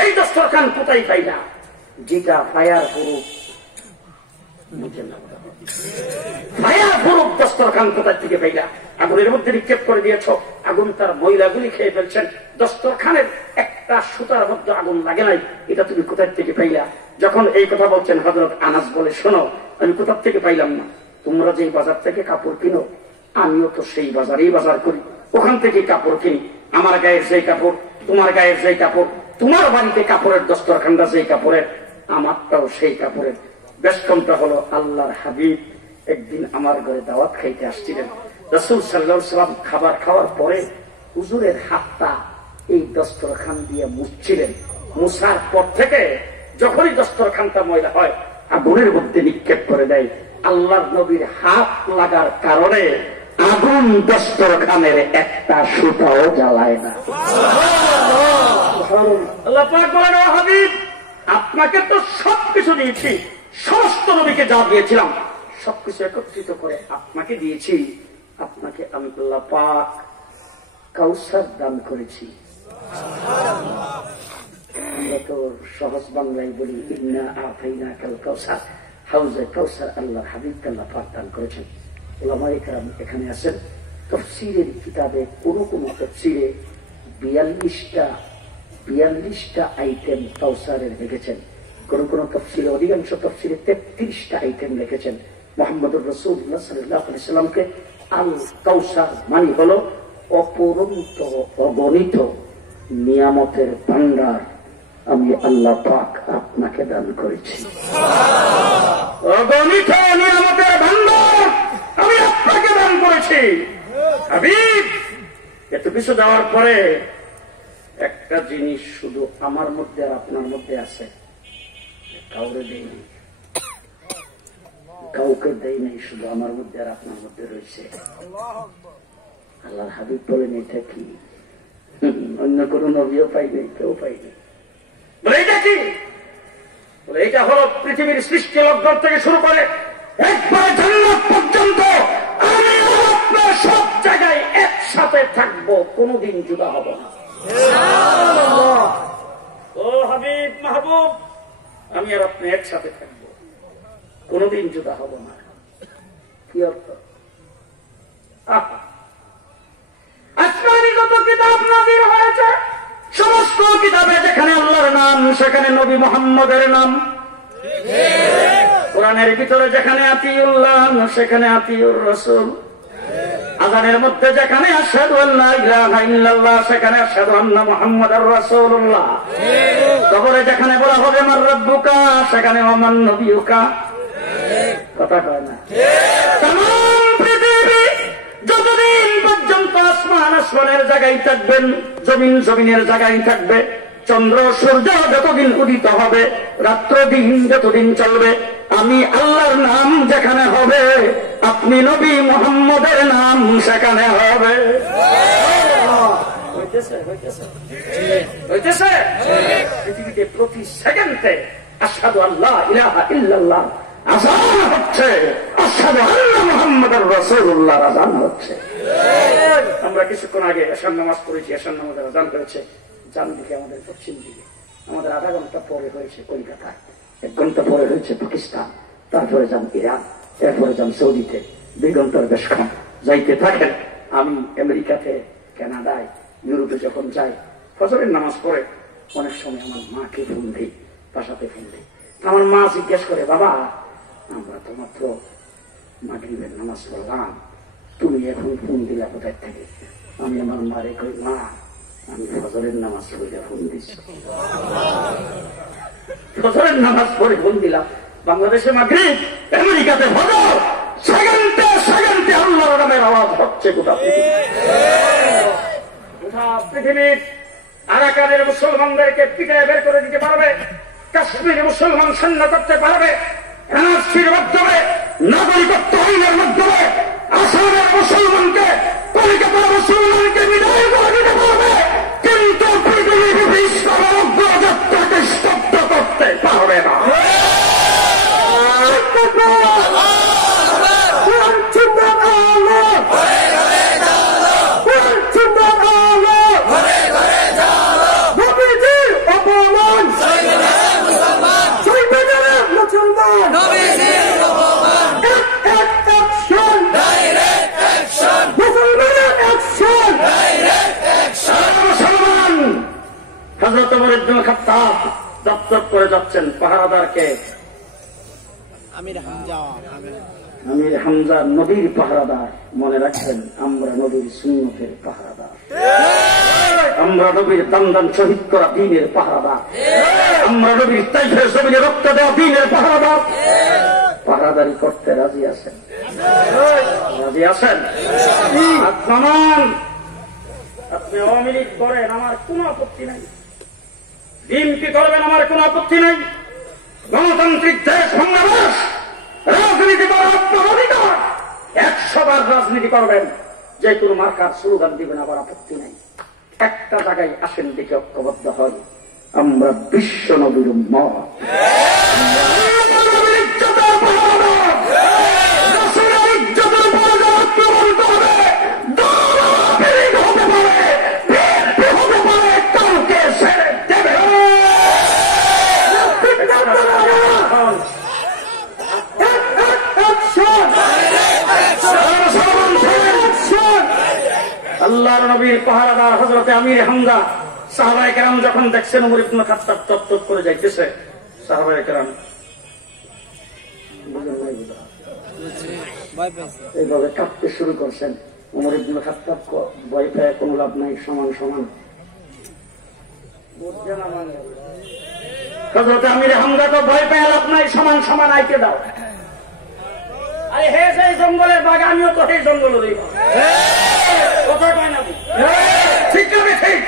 এই দস্তরখান কোথায় পাইলা? যেটা ফায়ার প্রুফ, ফায়ার প্রুফ দস্তরখান কোথায় থেকে পাইলা? আগুনের মধ্যে নিক্ষেপ করে দিয়েছ, আগুন তার ময়লাগুলি খেয়ে ফেলছেন। দস্তরখানের একটা সুতার মধ্যে আগুন লাগে নাই, এটা তুমি কোথায় থেকে পাইলা? যখন এই কথা বলছেন হযরত আনাস বলে, শোনো, আমি কোথা থেকে পাইলাম না, তোমরা যেই বাজার থেকে কাপড় কিনো আমিও তো সেই বাজারেই বাজার করি, ওখান থেকে কাপড় কিনি। আমার গায়ের যেই কাপড়, তোমার গায়ের যেই কাপড়, তোমার বাড়িতে কাপড়ের দস্তরখানটা যেই কাপড়ের, আমারটাও সেই কাপড়ের। বেশকমটা হলো আল্লাহর হাবিব একদিন আমার ঘরে দাওয়াত খাইতে আসছিলেন। রাসূল সাল্লাল্লাহু আলাইহি ওয়াসাল্লাম খাবার খাওয়ার পরে হুজুরের হাতটা এই দস্তরখান দিয়ে মুছছিলেন। মুছার পর থেকে যখনই দস্তরখানটা ময়লা হয় আগুনের মধ্যে নিক্ষেপ করে দেয়। আল্লাহর নবীর হাত লাগার কারণে আগুন দস্তরখানের একটা সুতাও জ্বালায় না। আল্লাহ পাক বলেন, ও হাবিব, আপনাকে তো সবকিছু দিয়েছি, সমস্ত নবীকে যা দিয়েছিলাম সবকিছু একত্রিত করে আপনাকে দিয়েছি। আপনাকে আমি আল্লাহ পাক কাউসার দান করেছি। আমরা তো সহজ বাংলায় বলি, ইন্না আতাইনাকাল কাউসার, হাউজে কাউসার আল্লাহর হাবিবকে আল্লাহ পাক দান করেছেন। উলামায়ে কেরাম এখানে আছেন। তাফসীরের কিতাবে কোন কোন তাফসীরে 42টা আইটেম কাউসারের লিখেছেন। কোন কোন তাফসীরে, অধিকাংশ তাফসীরে 33টা আইটেম লিখেছেন। মুহাম্মদুর রাসূলুল্লাহ সাল্লাল্লাহু আলাইহি ওয়াসাল্লামকে আল কাউসার মানে হলো অপরন্ত অগণিত নিয়ামতের ভান্ডার আমি আল্লাহ পাক আপনাকে দান করেছি। অগণিত নিয়ামতের ভান্ডার আমি আপনাকে দান করেছি। হাবিব, এত কিছু দেওয়ার পরে একটা জিনিস শুধু আমার মধ্যে আর আপনার মধ্যে আছে, কাউকে দেই নাই, কাউকে দেই নাই, শুধু আমার মধ্যে আর আপনার মধ্যে রয়েছে। আল্লাহর হাবিব বলেন, এটা কি? অন্য কোন নবীও পাই নাই, কেউ পাই নাই। বলে এটা কি? বলে এটা হলো পৃথিবীর সৃষ্টি লগ্ন থেকে শুরু করে একবার জান্নাত পর্যন্ত আমি কোনোদিন জুদা হব না। ও হাবিব মাহবুব, আমি আর আপনি একসাথে থাকবো, কোনোদিন জুদা হব না। কি অর্থ? আসমানি যত কিতাব নাযিল হয়েছে, সমস্ত কিতাবে যেখানে আল্লাহর নাম সেখানে নবী মুহাম্মদের নাম। কোরআনের ভিতরে যেখানে আতিউল্লাহ সেখানে আতিউর রাসূল। আযানের মধ্যে যেখানে আশহাদু আল্লা ইলাহা ইল্লাল্লাহ সেখানে আশহাদু আন্না মুহাম্মাদার রাসূলুল্লাহ। কবরে যেখানে বলা হবে মান রাব্বুকা সেখানে মান নবিয়ুকা। কথা কয় না? তামাম পৃথিবী যতদিন পর্যন্ত আসমানের জায়গায় থাকবেন, জমিনের জায়গায় থাকবে, চন্দ্র সূর্য যতদিন উদিত হবে, রাত্র দিন যতদিন চলবে, আমি আল্লাহর নাম যেখানে হবে, আপনি নবী মুহাম্মদের নাম সেখানে হবে। হইতেছে পৃথিবীতে প্রতি সেকেন্ডে আশহাদু আল্লা ইলাহা ইল্লাল্লাহ আযান হচ্ছে, আশহাদু আন্না মুহাম্মাদুর রাসূলুল্লাহ আযান হচ্ছে। আমরা কিছুক্ষণ আগে এশার নামাজ পড়েছি, এশার নামাজের আযান হয়েছে ডান দিকে, আমাদের পশ্চিম দিকে। আমাদের আধা ঘন্টা পরে হয়েছে কলকাতায়, 1 ঘন্টা পরে হয়েছে পাকিস্তান, তারপরে যান ইরান, এরপরে যান সৌদিতে, 2 ঘন্টার বেশ কম যাইতে থাকেন। আমি আমেরিকাতে, কানাডায়, ইউরোপে যখন যাই, ফজরের নামাজ পড়ে অনেক সময় আমার মাকে ফোন দিই, বাসাতে ফোন দিই। আমার মা জিজ্ঞেস করে, বাবা আমরা তো মাত্র মাগরিবের নামাজ পড়লাম, তুমি এখন ফোন দিলা কোথায় থেকে? আমি আমার মারে কই, মা আমি ফজরের নামাজ পড়ে ফোন দিচ্ছি। ফজরের নামাজ পড়ে ফোন দিলাম। বাংলাদেশে মাগরিব, আমেরিকাতে ফজর, সেকেন্ডে সেকেন্ডে আল্লাহর নামের আওয়াজ হচ্ছে গোটা পৃথিবীর। আরাকানের মুসলমানদেরকে পিটায় বের করে দিতে পারবে, কাশ্মীরে মুসলমান সৈন্য করতে পারবে, এনআরসির মাধ্যমে, নাগরিকত্ব আইনের মাধ্যমে আসামের মুসলমানকে, কলকাতার মুসলমানকে বিদায় করে দিতে পারবে, কিন্তু পৃথিবীর ইসলামের অগ্রযাত্রাকে স্তব্ধ করতে পারবে না। হযরত ওমর ইবনে খাত্তাব দপ্তর করে যাচ্ছেন, পাহারাদারকে আমির হামজা নবীর পাহারাদার। মনে রাখবেন, আমরা নবীর সুন্নতের পাহারাদার, আমরা নবীর দান শহীদ করা দ্বীনের পাহারাদার, আমরা নবীর তাইফের জমিনে রক্ত দেওয়া দ্বীনের পাহারাদার। পাহারাদারি করতে রাজি আছেন? রাজি আছেন? আপনি আওয়ামী লীগ করেন, আমার কোন আপত্তি নাই। বিএনপি করবেন, আমার কোন আপত্তি নাই। গণতান্ত্রিক দেশ বাংলাদেশ, রাজনীতি করার আপনার অধিকার। 100 বার রাজনীতি করবেন, যে কোনো মার্কার স্লোগান দিবেন, আবার আপত্তি নাই। একটা জায়গায় আসেন, দিকে ঐক্যবদ্ধ হয়, আমরা বিশ্ব নবীর উম্মত। আল্লাহর নবীর পাহারাদার হযরত আমির হামজা, সাহাবায়ে কেরাম যখন দেখছেন ওমর ইবনে খাত্তাব তত্তর করে যাইতেছে, সাহাবায়ে কেরাম এইভাবে কাঁপতে শুরু করছেন। ওমর ইবনে খাত্তাব ভয় পেয়ে কোনো লাভ নাই, সমান সমান। হযরত আমির হামজা তো ভয় পেয়ে লাভ নাই, সমান সমান আইতে দাও। আরে হে সেই জঙ্গলের বাঘ, আমিও তো সেই জঙ্গল দিব। কথা কয় না? ঠিক আছে, ঠিক।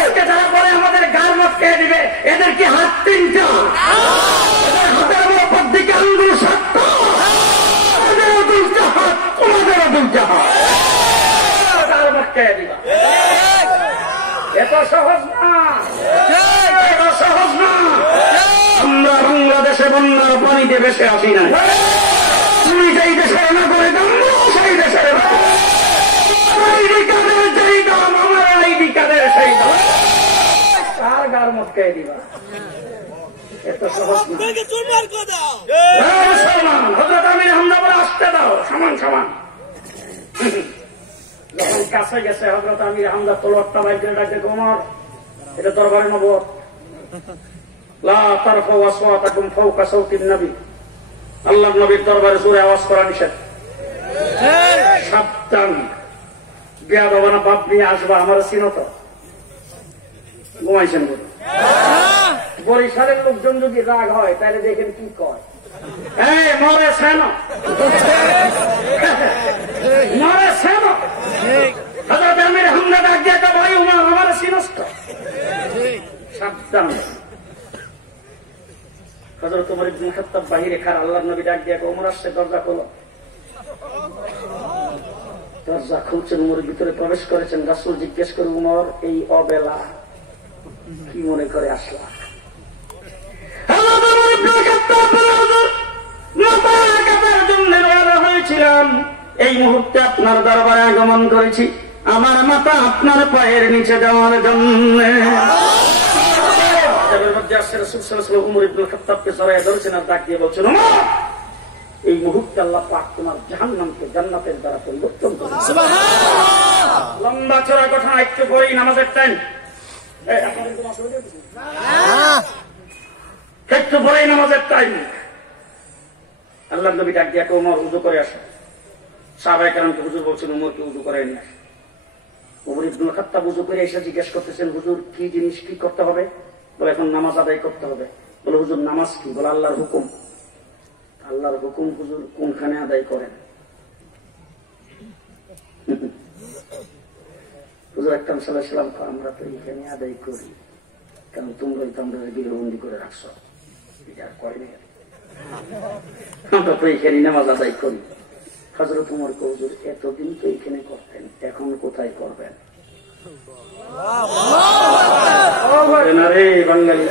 আজকে যারা বলে আমাদের গার মটকে দিবে, এদের কি হাত 3টা? হাতের উপর দিকে আঙ্গুল 7টা, এদেরও 2টা হাত, তোমাদেরও 2টা হাত। গার মটকে দিবা, এত সহজ না, এত সহজ না। আমরা বাংলাদেশে বন্যার পানিতে ভেসে আসি না। তুমি যেই দেশের নাগরিক, আমরাও সেই দেশের। যেই দাম এত সহজ না। হযরত আমির হামজা বলে আসতে দাও, সমান সমান। যখন কাছে গেছে হযরত আমির হামজা তলোয়ারটা বাইর করে ডাকতে, ওমর এটা দরবারে নবুয়ত, লা তারফাউ আসওয়াতাকুম ফাওকা সাওতিন নবী, আল্লাহর নবীর দরবারে জোরে আওয়াজ করা নিষেধ। সাবধান, বেয়াদবানা বাপ নিয়ে আসবা, আমার চিনো তো। ঘুমাইছেন বলো, বরিশালের লোকজন যদি রাগ হয় তাহলে দেখেন কি কয়, মরে সেন মরে সেন। হযরত আমির হামজা ডাক দিয়ে কয়, ভাই উমর আমার চিনোস তো? সাবধান। হযরত ওমর ইবনে খাত্তাব বাহিরে খাড়া, আল্লাহর নবী ডাক দিয়ে কয়, ওমর আসছে, দরজা খোলো। দরজা খুলছেন, ওমর ভিতরে প্রবেশ করেছেন। রাসূল জিজ্ঞেস করে, ওমর এই অবেলা কি মনে করে আসলা? হয়েছিলাম, এই মুহূর্তে আপনার দরবারে আগমন করেছি আমার মাথা আপনার পায়ের নিচে দেওয়ার জন্য। ওমর ইবনে খাত্তাবকে জড়ায় ধরেছেন আর ডাক দিয়ে বলছেন, ওমর এই মুহূর্তে আল্লাহ পাক তোমার জাহান্নামকে জান্নাতের দ্বারা পরিবর্তন করে। লম্বা চড়া ঘটনা, একটু পরেই নামাজের টাইম, একটু পরেই নামাজের টাইম। আল্লাহর নবী ডাক দিয়ে ওমর উযু করে আসো। সাহাবায়ে কেরামকে হুজুর বলছেন, ওমরকে উযু করে নিয়ে আসো। ওমর ইবনে খাত্তাব উযু করে এসে জিজ্ঞেস করতেছেন, হুজুর কি জিনিস কি করতে হবে? বলে এখন নামাজ আদায় করতে হবে। বলে হুজুর নামাজ কি? বলে আল্লাহর হুকুম। আল্লাহর হুকুম হুজুর কোনখানে আদায় করেন? হুজুর আকরাম সাল্লাল্লাহু আলাইহি ওয়াসাল্লাম, আমরা তো এখানে আদায় করি, কারণ তোমরাই তো আমরা গৃহবন্দী করে রাখছো, এটা আর করেনি, আমরা তো এখানে নামাজ আদায় করি। হযরত ওমর কে, হুজুর এতদিন তো এখানে করতেন, এখন কোথায় করবেন? বাঙালি,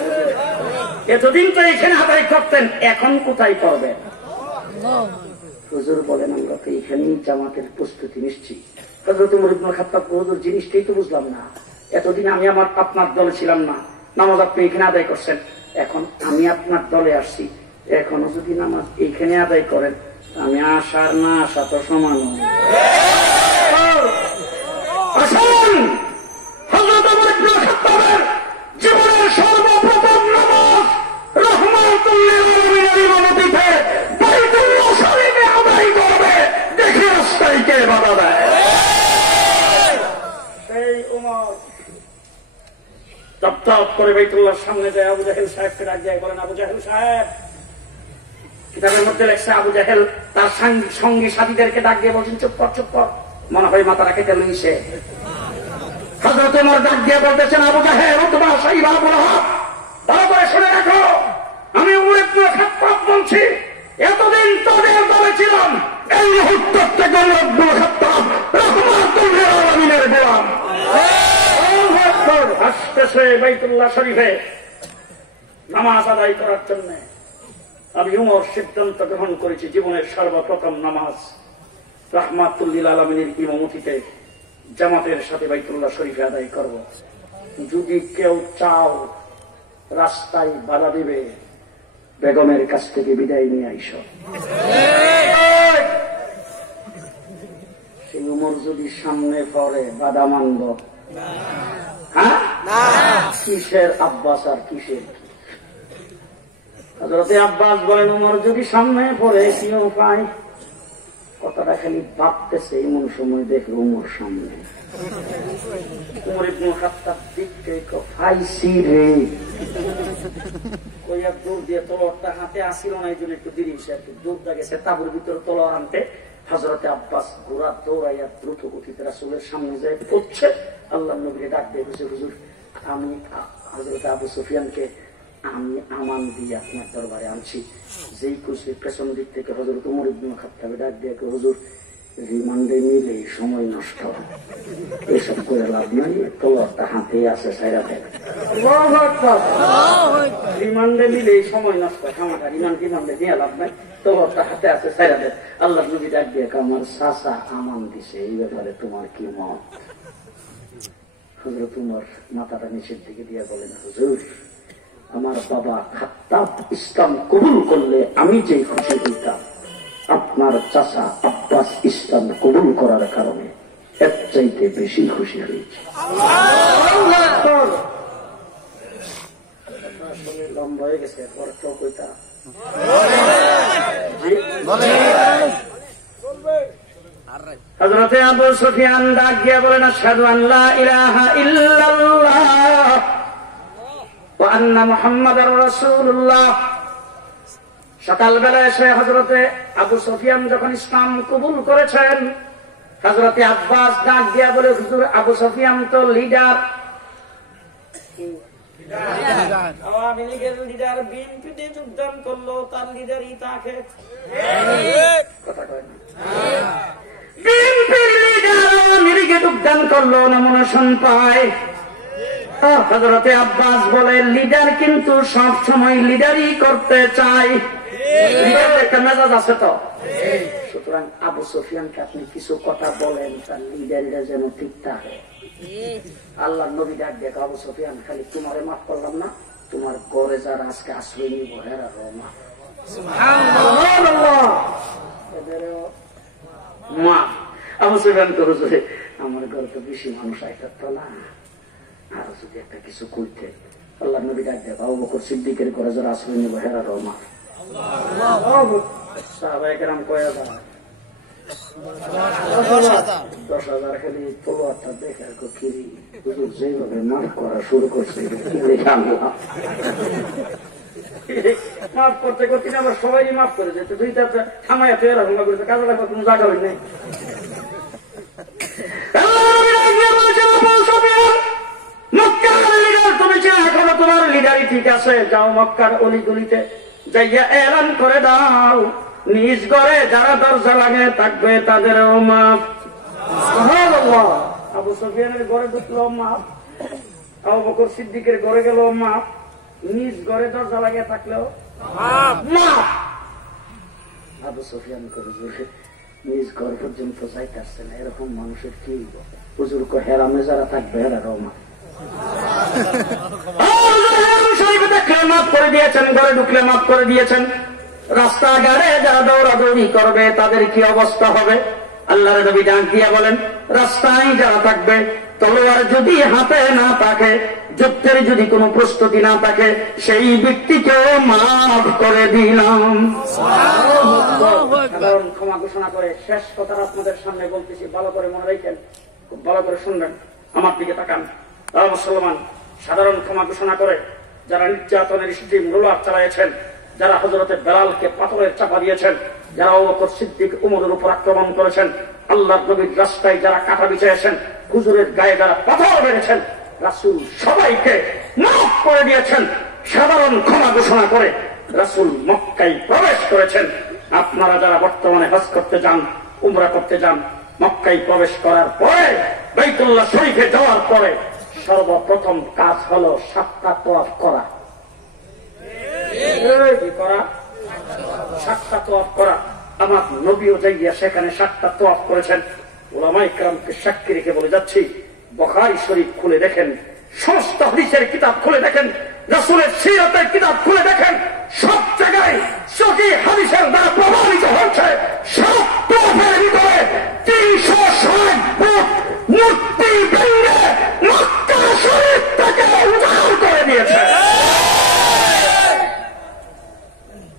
এতদিন তো এখানে আদায় করতেন, এখন কোথায় করবেন? হুজুর বলেন, আমরা তো এখানেই জামাতের প্রস্তুতি নিচ্ছি। হযরত ওমর ইবনে খাত্তাব, হুজুর জিনিসটাই তো বুঝলাম না, এতদিন আমি আপনার দলে ছিলাম না, নামাজ আপনি এখানে আদায় করছেন, এখন আমি আপনার দলে আসছি, এখনো যদি নামাজ এইখানে আদায় করেন, আমি আসার না আসা তো সমান। জীবনের সর্বপ্রথম নামাজ রাহমাতুল লিল আলামিনের ইমামতিতে বাইতুল্লাহ শরীফে আদায় করবে, দেখে রাস্তায় কে বাধা দেয়। সেই ওমর তপ করে বাইতুল্লাহর সামনে যায়, আবু জাহেল সাহেবকে ডাক যায়, বলেন, আবু জাহেল সাহেব। কিতাবের মধ্যে লেখছে, আবু জাহেল তার সঙ্গী সাথীদেরকে ডাক দিয়ে বলছেন, চুপ কর চুপ কর, মনে হয় মাথা রাখে লইছে। হযরত ওমর ডাক দিয়ে বলতেছেন, আবু জাহেল, উতবা, সাইবা, আবু লাহাব, ভালো করে শুনে রাখো, আমি ওমর ইবনে খাত্তাব বলছি, এতদিন তোদের দলে ছিলাম, এই মুহূর্ত থেকে ওমর ইবনে খাত্তাব রাহমাতুল লিল আলামিনের গোলাম। আসতেছে বাইতুল্লাহ শরীফে নামাজ আদায় করার জন্য। আমি ওমর সিদ্ধান্ত গ্রহণ করেছি, জীবনের সর্বপ্রথম নামাজ রাহমাতুল লিল আলামিনের ইমামতিতে জামাতের সাথে বাইতুল্লাহ শরীফে আদায় করব। যদি কেউ চাও রাস্তায় বাধা দিবে, বেগমের কাছ থেকে বিদায় নিয়ে আইস। সেই ওমর যদি সামনে পড়ে, বাধা মানব? হ্যাঁ, কিসের আব্বাস আর কিসের কি? হযরতে আব্বাস বলেন, ওমর যদি সামনে পড়ে কি উপায়? কথাটা খালি ভাবতেছে, এমন সময় দেখলো ওমর সামনে। ওমর ইবনে খাত্তাব দেখতে ফাইসি রে, কইয়া দৌড় দিয়ে তলোয়ারটা হাতে আসিল না, এই জন্য একটু দেরি হয়েছে, একটু দৌড়টা গেছে তাবুর ভিতরে তলোয়ার আনতে। হযরতে আব্বাস ঘোড়া দৌড়াইয়া দ্রুত গতিতে রাসূলের সামনে যায় পড়ছে। আল্লাহর নবীকে ডাক দিয়ে বলছে, হুজুর আমি হযরতে আবু সুফিয়ানকে আমি আমান দিয়ে আপনার দরবারে আনছি। যেই খুশি পেছন দিক থেকে হযরত ওমর ইবনে খাত্তাব ডাক দিয়ে, হুজুর রিমান্ডে নিলে সময় নষ্ট, এসব করে লাভ নাই, তলোয়ারটা হাতে আছে, সাইরা দেন। রিমান্ডে নিলে সময় নষ্ট, খামাটা রিমান্ডে নিয়ে লাভ নাই, তলোয়ারটা হাতে আছে, সাইরা দেন। আল্লাহ নবী ডাক দিয়ে, আমার চাচা আমান দিছে, এই ব্যাপারে তোমার কি মত? হযরত ওমর মাথাটা নিচের দিকে দিয়ে বলেন, হুজুর আমার বাবা খাত্তাব ইসলাম কবুল করলে আমি যে খুশি হইতাম, আপনার চাচা আব্বাস ইসলাম কবুল করার কারণে এর চাইতে বেশি খুশি হয়েছে। লম্বা হয়ে গেছে, হযরতে আবু সুফিয়ান ডাক দিয়ে বলেন, আশহাদু আন লা ইলাহা ইল্লাল্লাহ ওয়া আন্না মুহাম্মাদার রাসূলুল্লাহ। সকালবেলা এসে হযরতে আবু সুফিয়ান যখন ইসলাম কবুল করেছেন, হযরতে আব্বাস ডাক দিয়ে বলে, হুজুর আবু সুফিয়ান তো লিডার, আওয়ামী লীগের লিডার, বিএনপিতে যোগদান করলো, তার লিডারই তাকে কথা কয় না। বিএনপির লিডার আওয়ামী লীগে যোগদান করলো, নমিনেশন পায়। হযরতে আব্বাস বলে, লিডার কিন্তু সব সময় লিডারই করতে চায়, লিডারের একটা মেজাজ আছে তো। সুতরাং আবু সুফিয়ানকে আপনি কিছু কথা বলেন, তার লিডারিটা যেন ঠিক থাকে। আল্লাহ নবী ডাক দেখো, আবু সুফিয়ান খালি তোমারে মাফ করলাম না, তোমার ঘরে যারা আজকে আশ্রয় নিব হেরা রহমা মাফ। আবু সুফিয়ান তো হুজুরে আমার ঘরে তো বেশি মানুষ আইতো না, আর যদি একটা কিছু করতে। আল্লাহ নবী ডাক দেখো, আবু বকর সিদ্দিকের ঘরে যারা আশ্রয় নিব হেরা রহমা। সাহাবায়ে কেরাম কয় 10,000 খালি তলোয়ারটা দেখে যেভাবে মাফ করা শুরু করছে, মাফ করতে করতে আবার সবাই মাফ করে যেত, দুইটা থামাইয়া তো এরা হুমা করেছে, কাজে লাগবে কোনো জায়গা হয় নাই। তোমার লিডারই ঠিক আছে, যাও মক্কার অলিগলিতে যাইয়া এলান করে দাও, নিজ ঘরে যারা দরজা লাগে থাকবে তাদেরও মাফ। আবু সুফিয়ানের ঘরে ঢুকলো মাফ, আবু বকর সিদ্দিকের ঘরে গেল মাফ, নিজ ঘরে দরজা লাগিয়ে থাকলেও মাফ। আবু সুফিয়ান করে নিজ ঘর পর্যন্ত যাইতেছে না, এরকম মানুষের কি হুজুর হেরামে যারা থাকবে হেরারও মাফ। মাফ করে দিয়েছেন, ঘরে ঢুকলে মাফ করে দিয়েছেন, রাস্তাঘাটে যারা দৌড়াদৌড়ি করবে তাদের কি অবস্থা হবে? আল্লাহর নবী ডাক দিয়ে বলেন, রাস্তায় যারা থাকবে, তলোয়ার যদি হাতে না থাকে, যুদ্ধের যদি কোনো প্রস্তুতি না থাকে, সেই ব্যক্তিকেও মাফ করে দিলাম। সাধারণ ক্ষমা ঘোষণা করে শেষ কথা আপনাদের সামনে বলতেছি, ভালো করে মনে রাখেন, খুব ভালো করে শুনবেন, আমার দিকে তাকান। মুসলমান, সাধারণ ক্ষমা ঘোষণা করে যারা নির্যাতনের স্টিম রোলার চালাইছেন, যারা হযরতে বেলালকে পাথরের চাপা দিয়েছেন, যারা আবু বকর সিদ্দিক উমরের উপর আক্রমণ করেছেন, আল্লাহর নবীর রাস্তায় যারা কাঁটা বিছিয়েছেন, হুজুরের গায়ে যারা পাথর মেরেছেন, রাসূল সবাইকে মাফ করে দিয়েছেন। সাধারণ ক্ষমা ঘোষণা করে রাসূল মক্কায় প্রবেশ করেছেন। আপনারা যারা বর্তমানে হজ করতে যান, উমরা করতে যান, মক্কায় প্রবেশ করার পরে, বাইতুল্লাহ শরীফে যাওয়ার পরে সর্বপ্রথম কাজ হলো 7টা তাওয়াফ করা। 7টা তাওয়াফ করা। আমার নবীও যাইয়া সেখানে 7টা তাওয়াফ করেছেন। উলামায়ে কেরামকে সাক্ষী রেখে বলে যাচ্ছি, বুখারী শরীফ খুলে দেখেন, সমস্ত হাদিসের কিতাব খুলে দেখেন, রাসূলের সিরাতের কিতাব খুলে দেখেন, সব জায়গায় সহিহ হাদিসের দ্বারা প্রমাণিত হচ্ছে, সব তাওয়াফের ভিতরে 360 ফুট মূর্তি ভেঙে মক্কা শরীফ থেকে উজাড় করে দিয়েছে।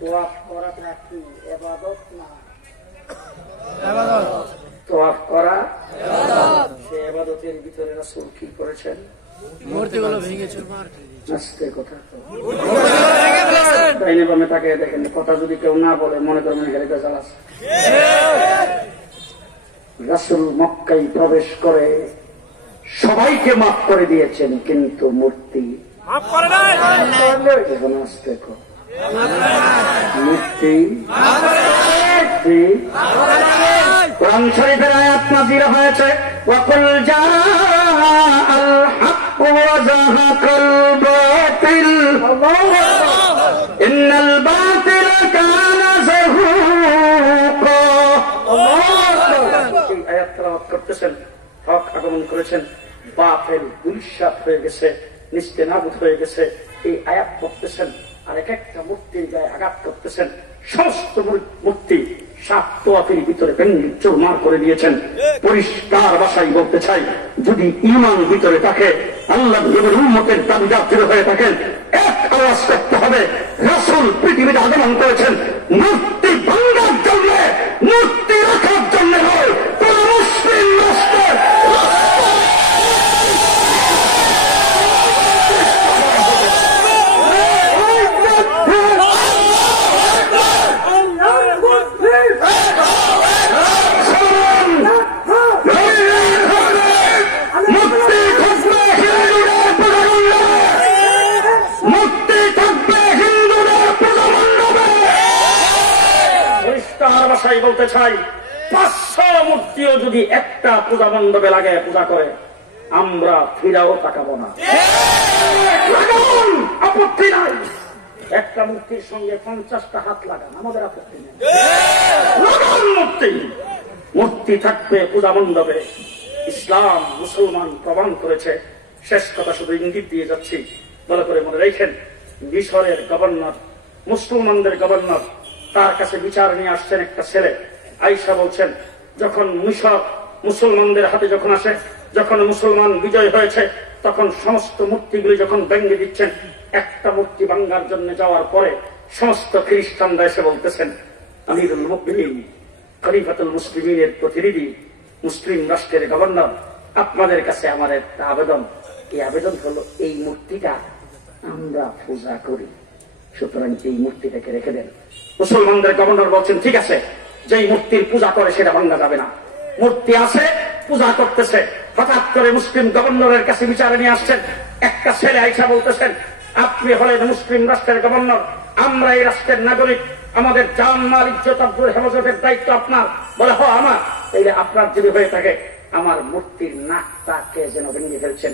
তাওয়াফ করাটা কি ইবাদত না? তাওয়াফ করা ইবাদত। সেই ইবাদতের ভিতরে রাসূল কি করেছেন? মূর্তিগুলো ভেঙে চুরমার করে দিয়েছেন। আস্তে কথা তো ডাইনে বামে তাকিয়ে দেখেন, কথা যদি কেউ না বলে মনে করবেন গাড়িতে চালাচ্ছে। রাসূল মক্কায় প্রবেশ করে সবাইকে মাফ করে দিয়েছেন, কিন্তু মূর্তি মাফ করে নাই। এখন আস্তে কথা, মূর্তি কোরআন শরীফের আয়াত নাযিল হয়েছে, ওয়াকুল জাআল হক ওয়া যাহাকাল বাতিল ইন্নাল বাতিলা কানা যাহুকা। এই আয়াত তেলাওয়াত করতেছেন, হক আগমন করেছেন, বাতিল গুলশাত হয়ে গেছে, নিস্তেনাবুদ হয়ে গেছে, এই আয়াত করতেছেন আর এক একটা মূর্তির গায়ে আঘাত করতেছেন। সমস্ত মূর্তি 7 তোয়াফের ভিতরে ভেঙে চুরমার করে দিয়েছেন। পরিষ্কার ভাষায় বলতে চাই, যদি ঈমান ভিতরে থাকে, আল্লাহ নবীর উম্মতের দাবিদার হয়ে থাকেন, এক আওয়াজ করতে হবে, রাসূল পৃথিবীতে আগমন করেছেন মূর্তি ভাঙার জন্য, মূর্তি রাখার জন্য নয়। কোন মুসলিম রাষ্ট্রের বলতে চাই, 500 মূর্তিও যদি একটা পূজা মণ্ডপে লাগে পূজা করে, আমরা ফিরাও তাকাবো না। আপত্তি নাই, একটা মূর্তির সঙ্গে 50টা হাত লাগান, আমাদের আপত্তি নেই। মূর্তি থাকবে পূজা মণ্ডপে। ইসলাম মুসলমান প্রমাণ করেছে। শেষ কথা শুধু ইঙ্গিত দিয়ে যাচ্ছি, ভালো করে মনে রেখেন। মিশরের গভর্নর, মুসলমানদের গভর্নর, তার কাছে বিচার নিয়ে আসছেন একটা ছেলে। আয়েশা বলছেন, যখন মিশর মুসলমানদের হাতে যখন আসে, যখন মুসলমান বিজয় হয়েছে, তখন সমস্ত মূর্তিগুলি যখন ভেঙে দিচ্ছেন, একটা মূর্তি ভাঙার জন্য যাওয়ার পরে সমস্ত খ্রিস্টানরা এসে বলতেছেন, আমিরুল মুমিনিন, খলিফাতুল মুসলিমিনের প্রতিনিধি, মুসলিম রাষ্ট্রের গভর্নর, আপনাদের কাছে আমার একটা আবেদন। এই আবেদন হলো, এই মূর্তিটা আমরা পূজা করি, সুতরাং এই মূর্তিটাকে রেখে দেন। মুসলমানদের গভর্নর বলছেন, ঠিক আছে, যেই মূর্তির পূজা করে সেটা ভাঙা যাবে না। মূর্তি আছে, পূজা করতেছে। হঠাৎ করে মুসলিম গভর্নরের কাছে বিচারে নিয়ে আসছেন একটা ছেলে। আয়েশা বলতেছেন, আপনি হলেন মুসলিম রাষ্ট্রের গভর্নর, আমরা এই রাষ্ট্রের নাগরিক, আমাদের জান মাল ইজ্জত আব্দুল হেফাজতের দায়িত্ব আপনার। বলে, হ আমার। তাইলে আপনার যদি হয়ে থাকে, আমার মূর্তির নাকটাকে যেন ভেঙে ফেলছেন।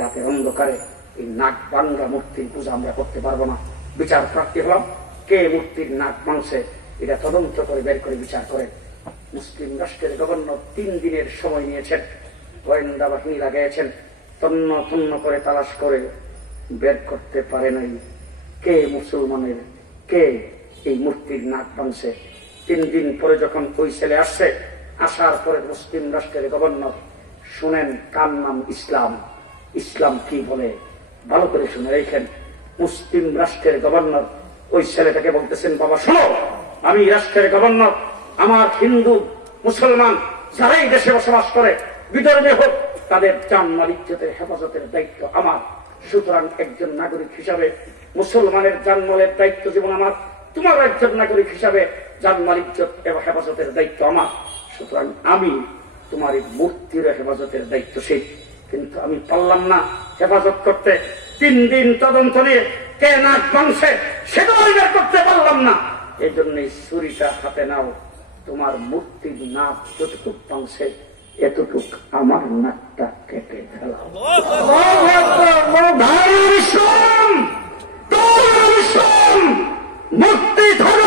রাতের অন্ধকারে এই নাক ভাঙ্গা মূর্তির পূজা আমরা করতে পারবো না। বিচার প্রার্থী হলাম, কে মূর্তির নাক ভাঙছে এটা তদন্ত করে বের করে বিচার করেন। মুসলিম রাষ্ট্রের গভর্নর 3 দিনের সময় নিয়েছেন, গোয়েন্দা বাহিনী লাগাইছেন, তন্ন তন্ন করে তালাশ করে বের করতে পারে নাই কে মুসলমানের, কে এই মূর্তির নাক ভাঙছে। 3 দিন পরে যখন ওই ছেলে আসছে, আসার পরে মুসলিম রাষ্ট্রের গভর্নর শুনেন, কার নাম ইসলাম, ইসলাম কি বলে ভালো করে শুনে রেখেন। মুসলিম রাষ্ট্রের গভর্নর ওই ছেলেটাকে বলতেছেন, বাবা শোনো, আমি রাষ্ট্রের গভর্নর, আমার হিন্দু মুসলমান যারাই দেশে বসবাস করে, বিধর্মী হোক, তাদের জান মাল ইজ্জতের হেফাজতের দায়িত্ব আমার। সুতরাং একজন নাগরিক হিসাবে মুসলমানের জান মালের দায়িত্ব যেমন আমার, তোমার একজন নাগরিক হিসাবে জান মাল ইজ্জত এবং হেফাজতের দায়িত্ব আমার। সুতরাং আমি তোমার এই মূর্তির হেফাজতের দায়িত্বশীল। কিন্তু আমি পারলাম না হেফাজত করতে। 3 দিন তদন্ত নিয়ে কে নাক ভাঙছে সেটাও বের করতে পারলাম না। এই জন্য ছুরিটা হাতে নাও, তোমার মূর্তির নাক যতটুক ভাঙছে এতটুক আমার নাকটা কেটে ফেলাও। ইসলাম মূর্তি ধর্ম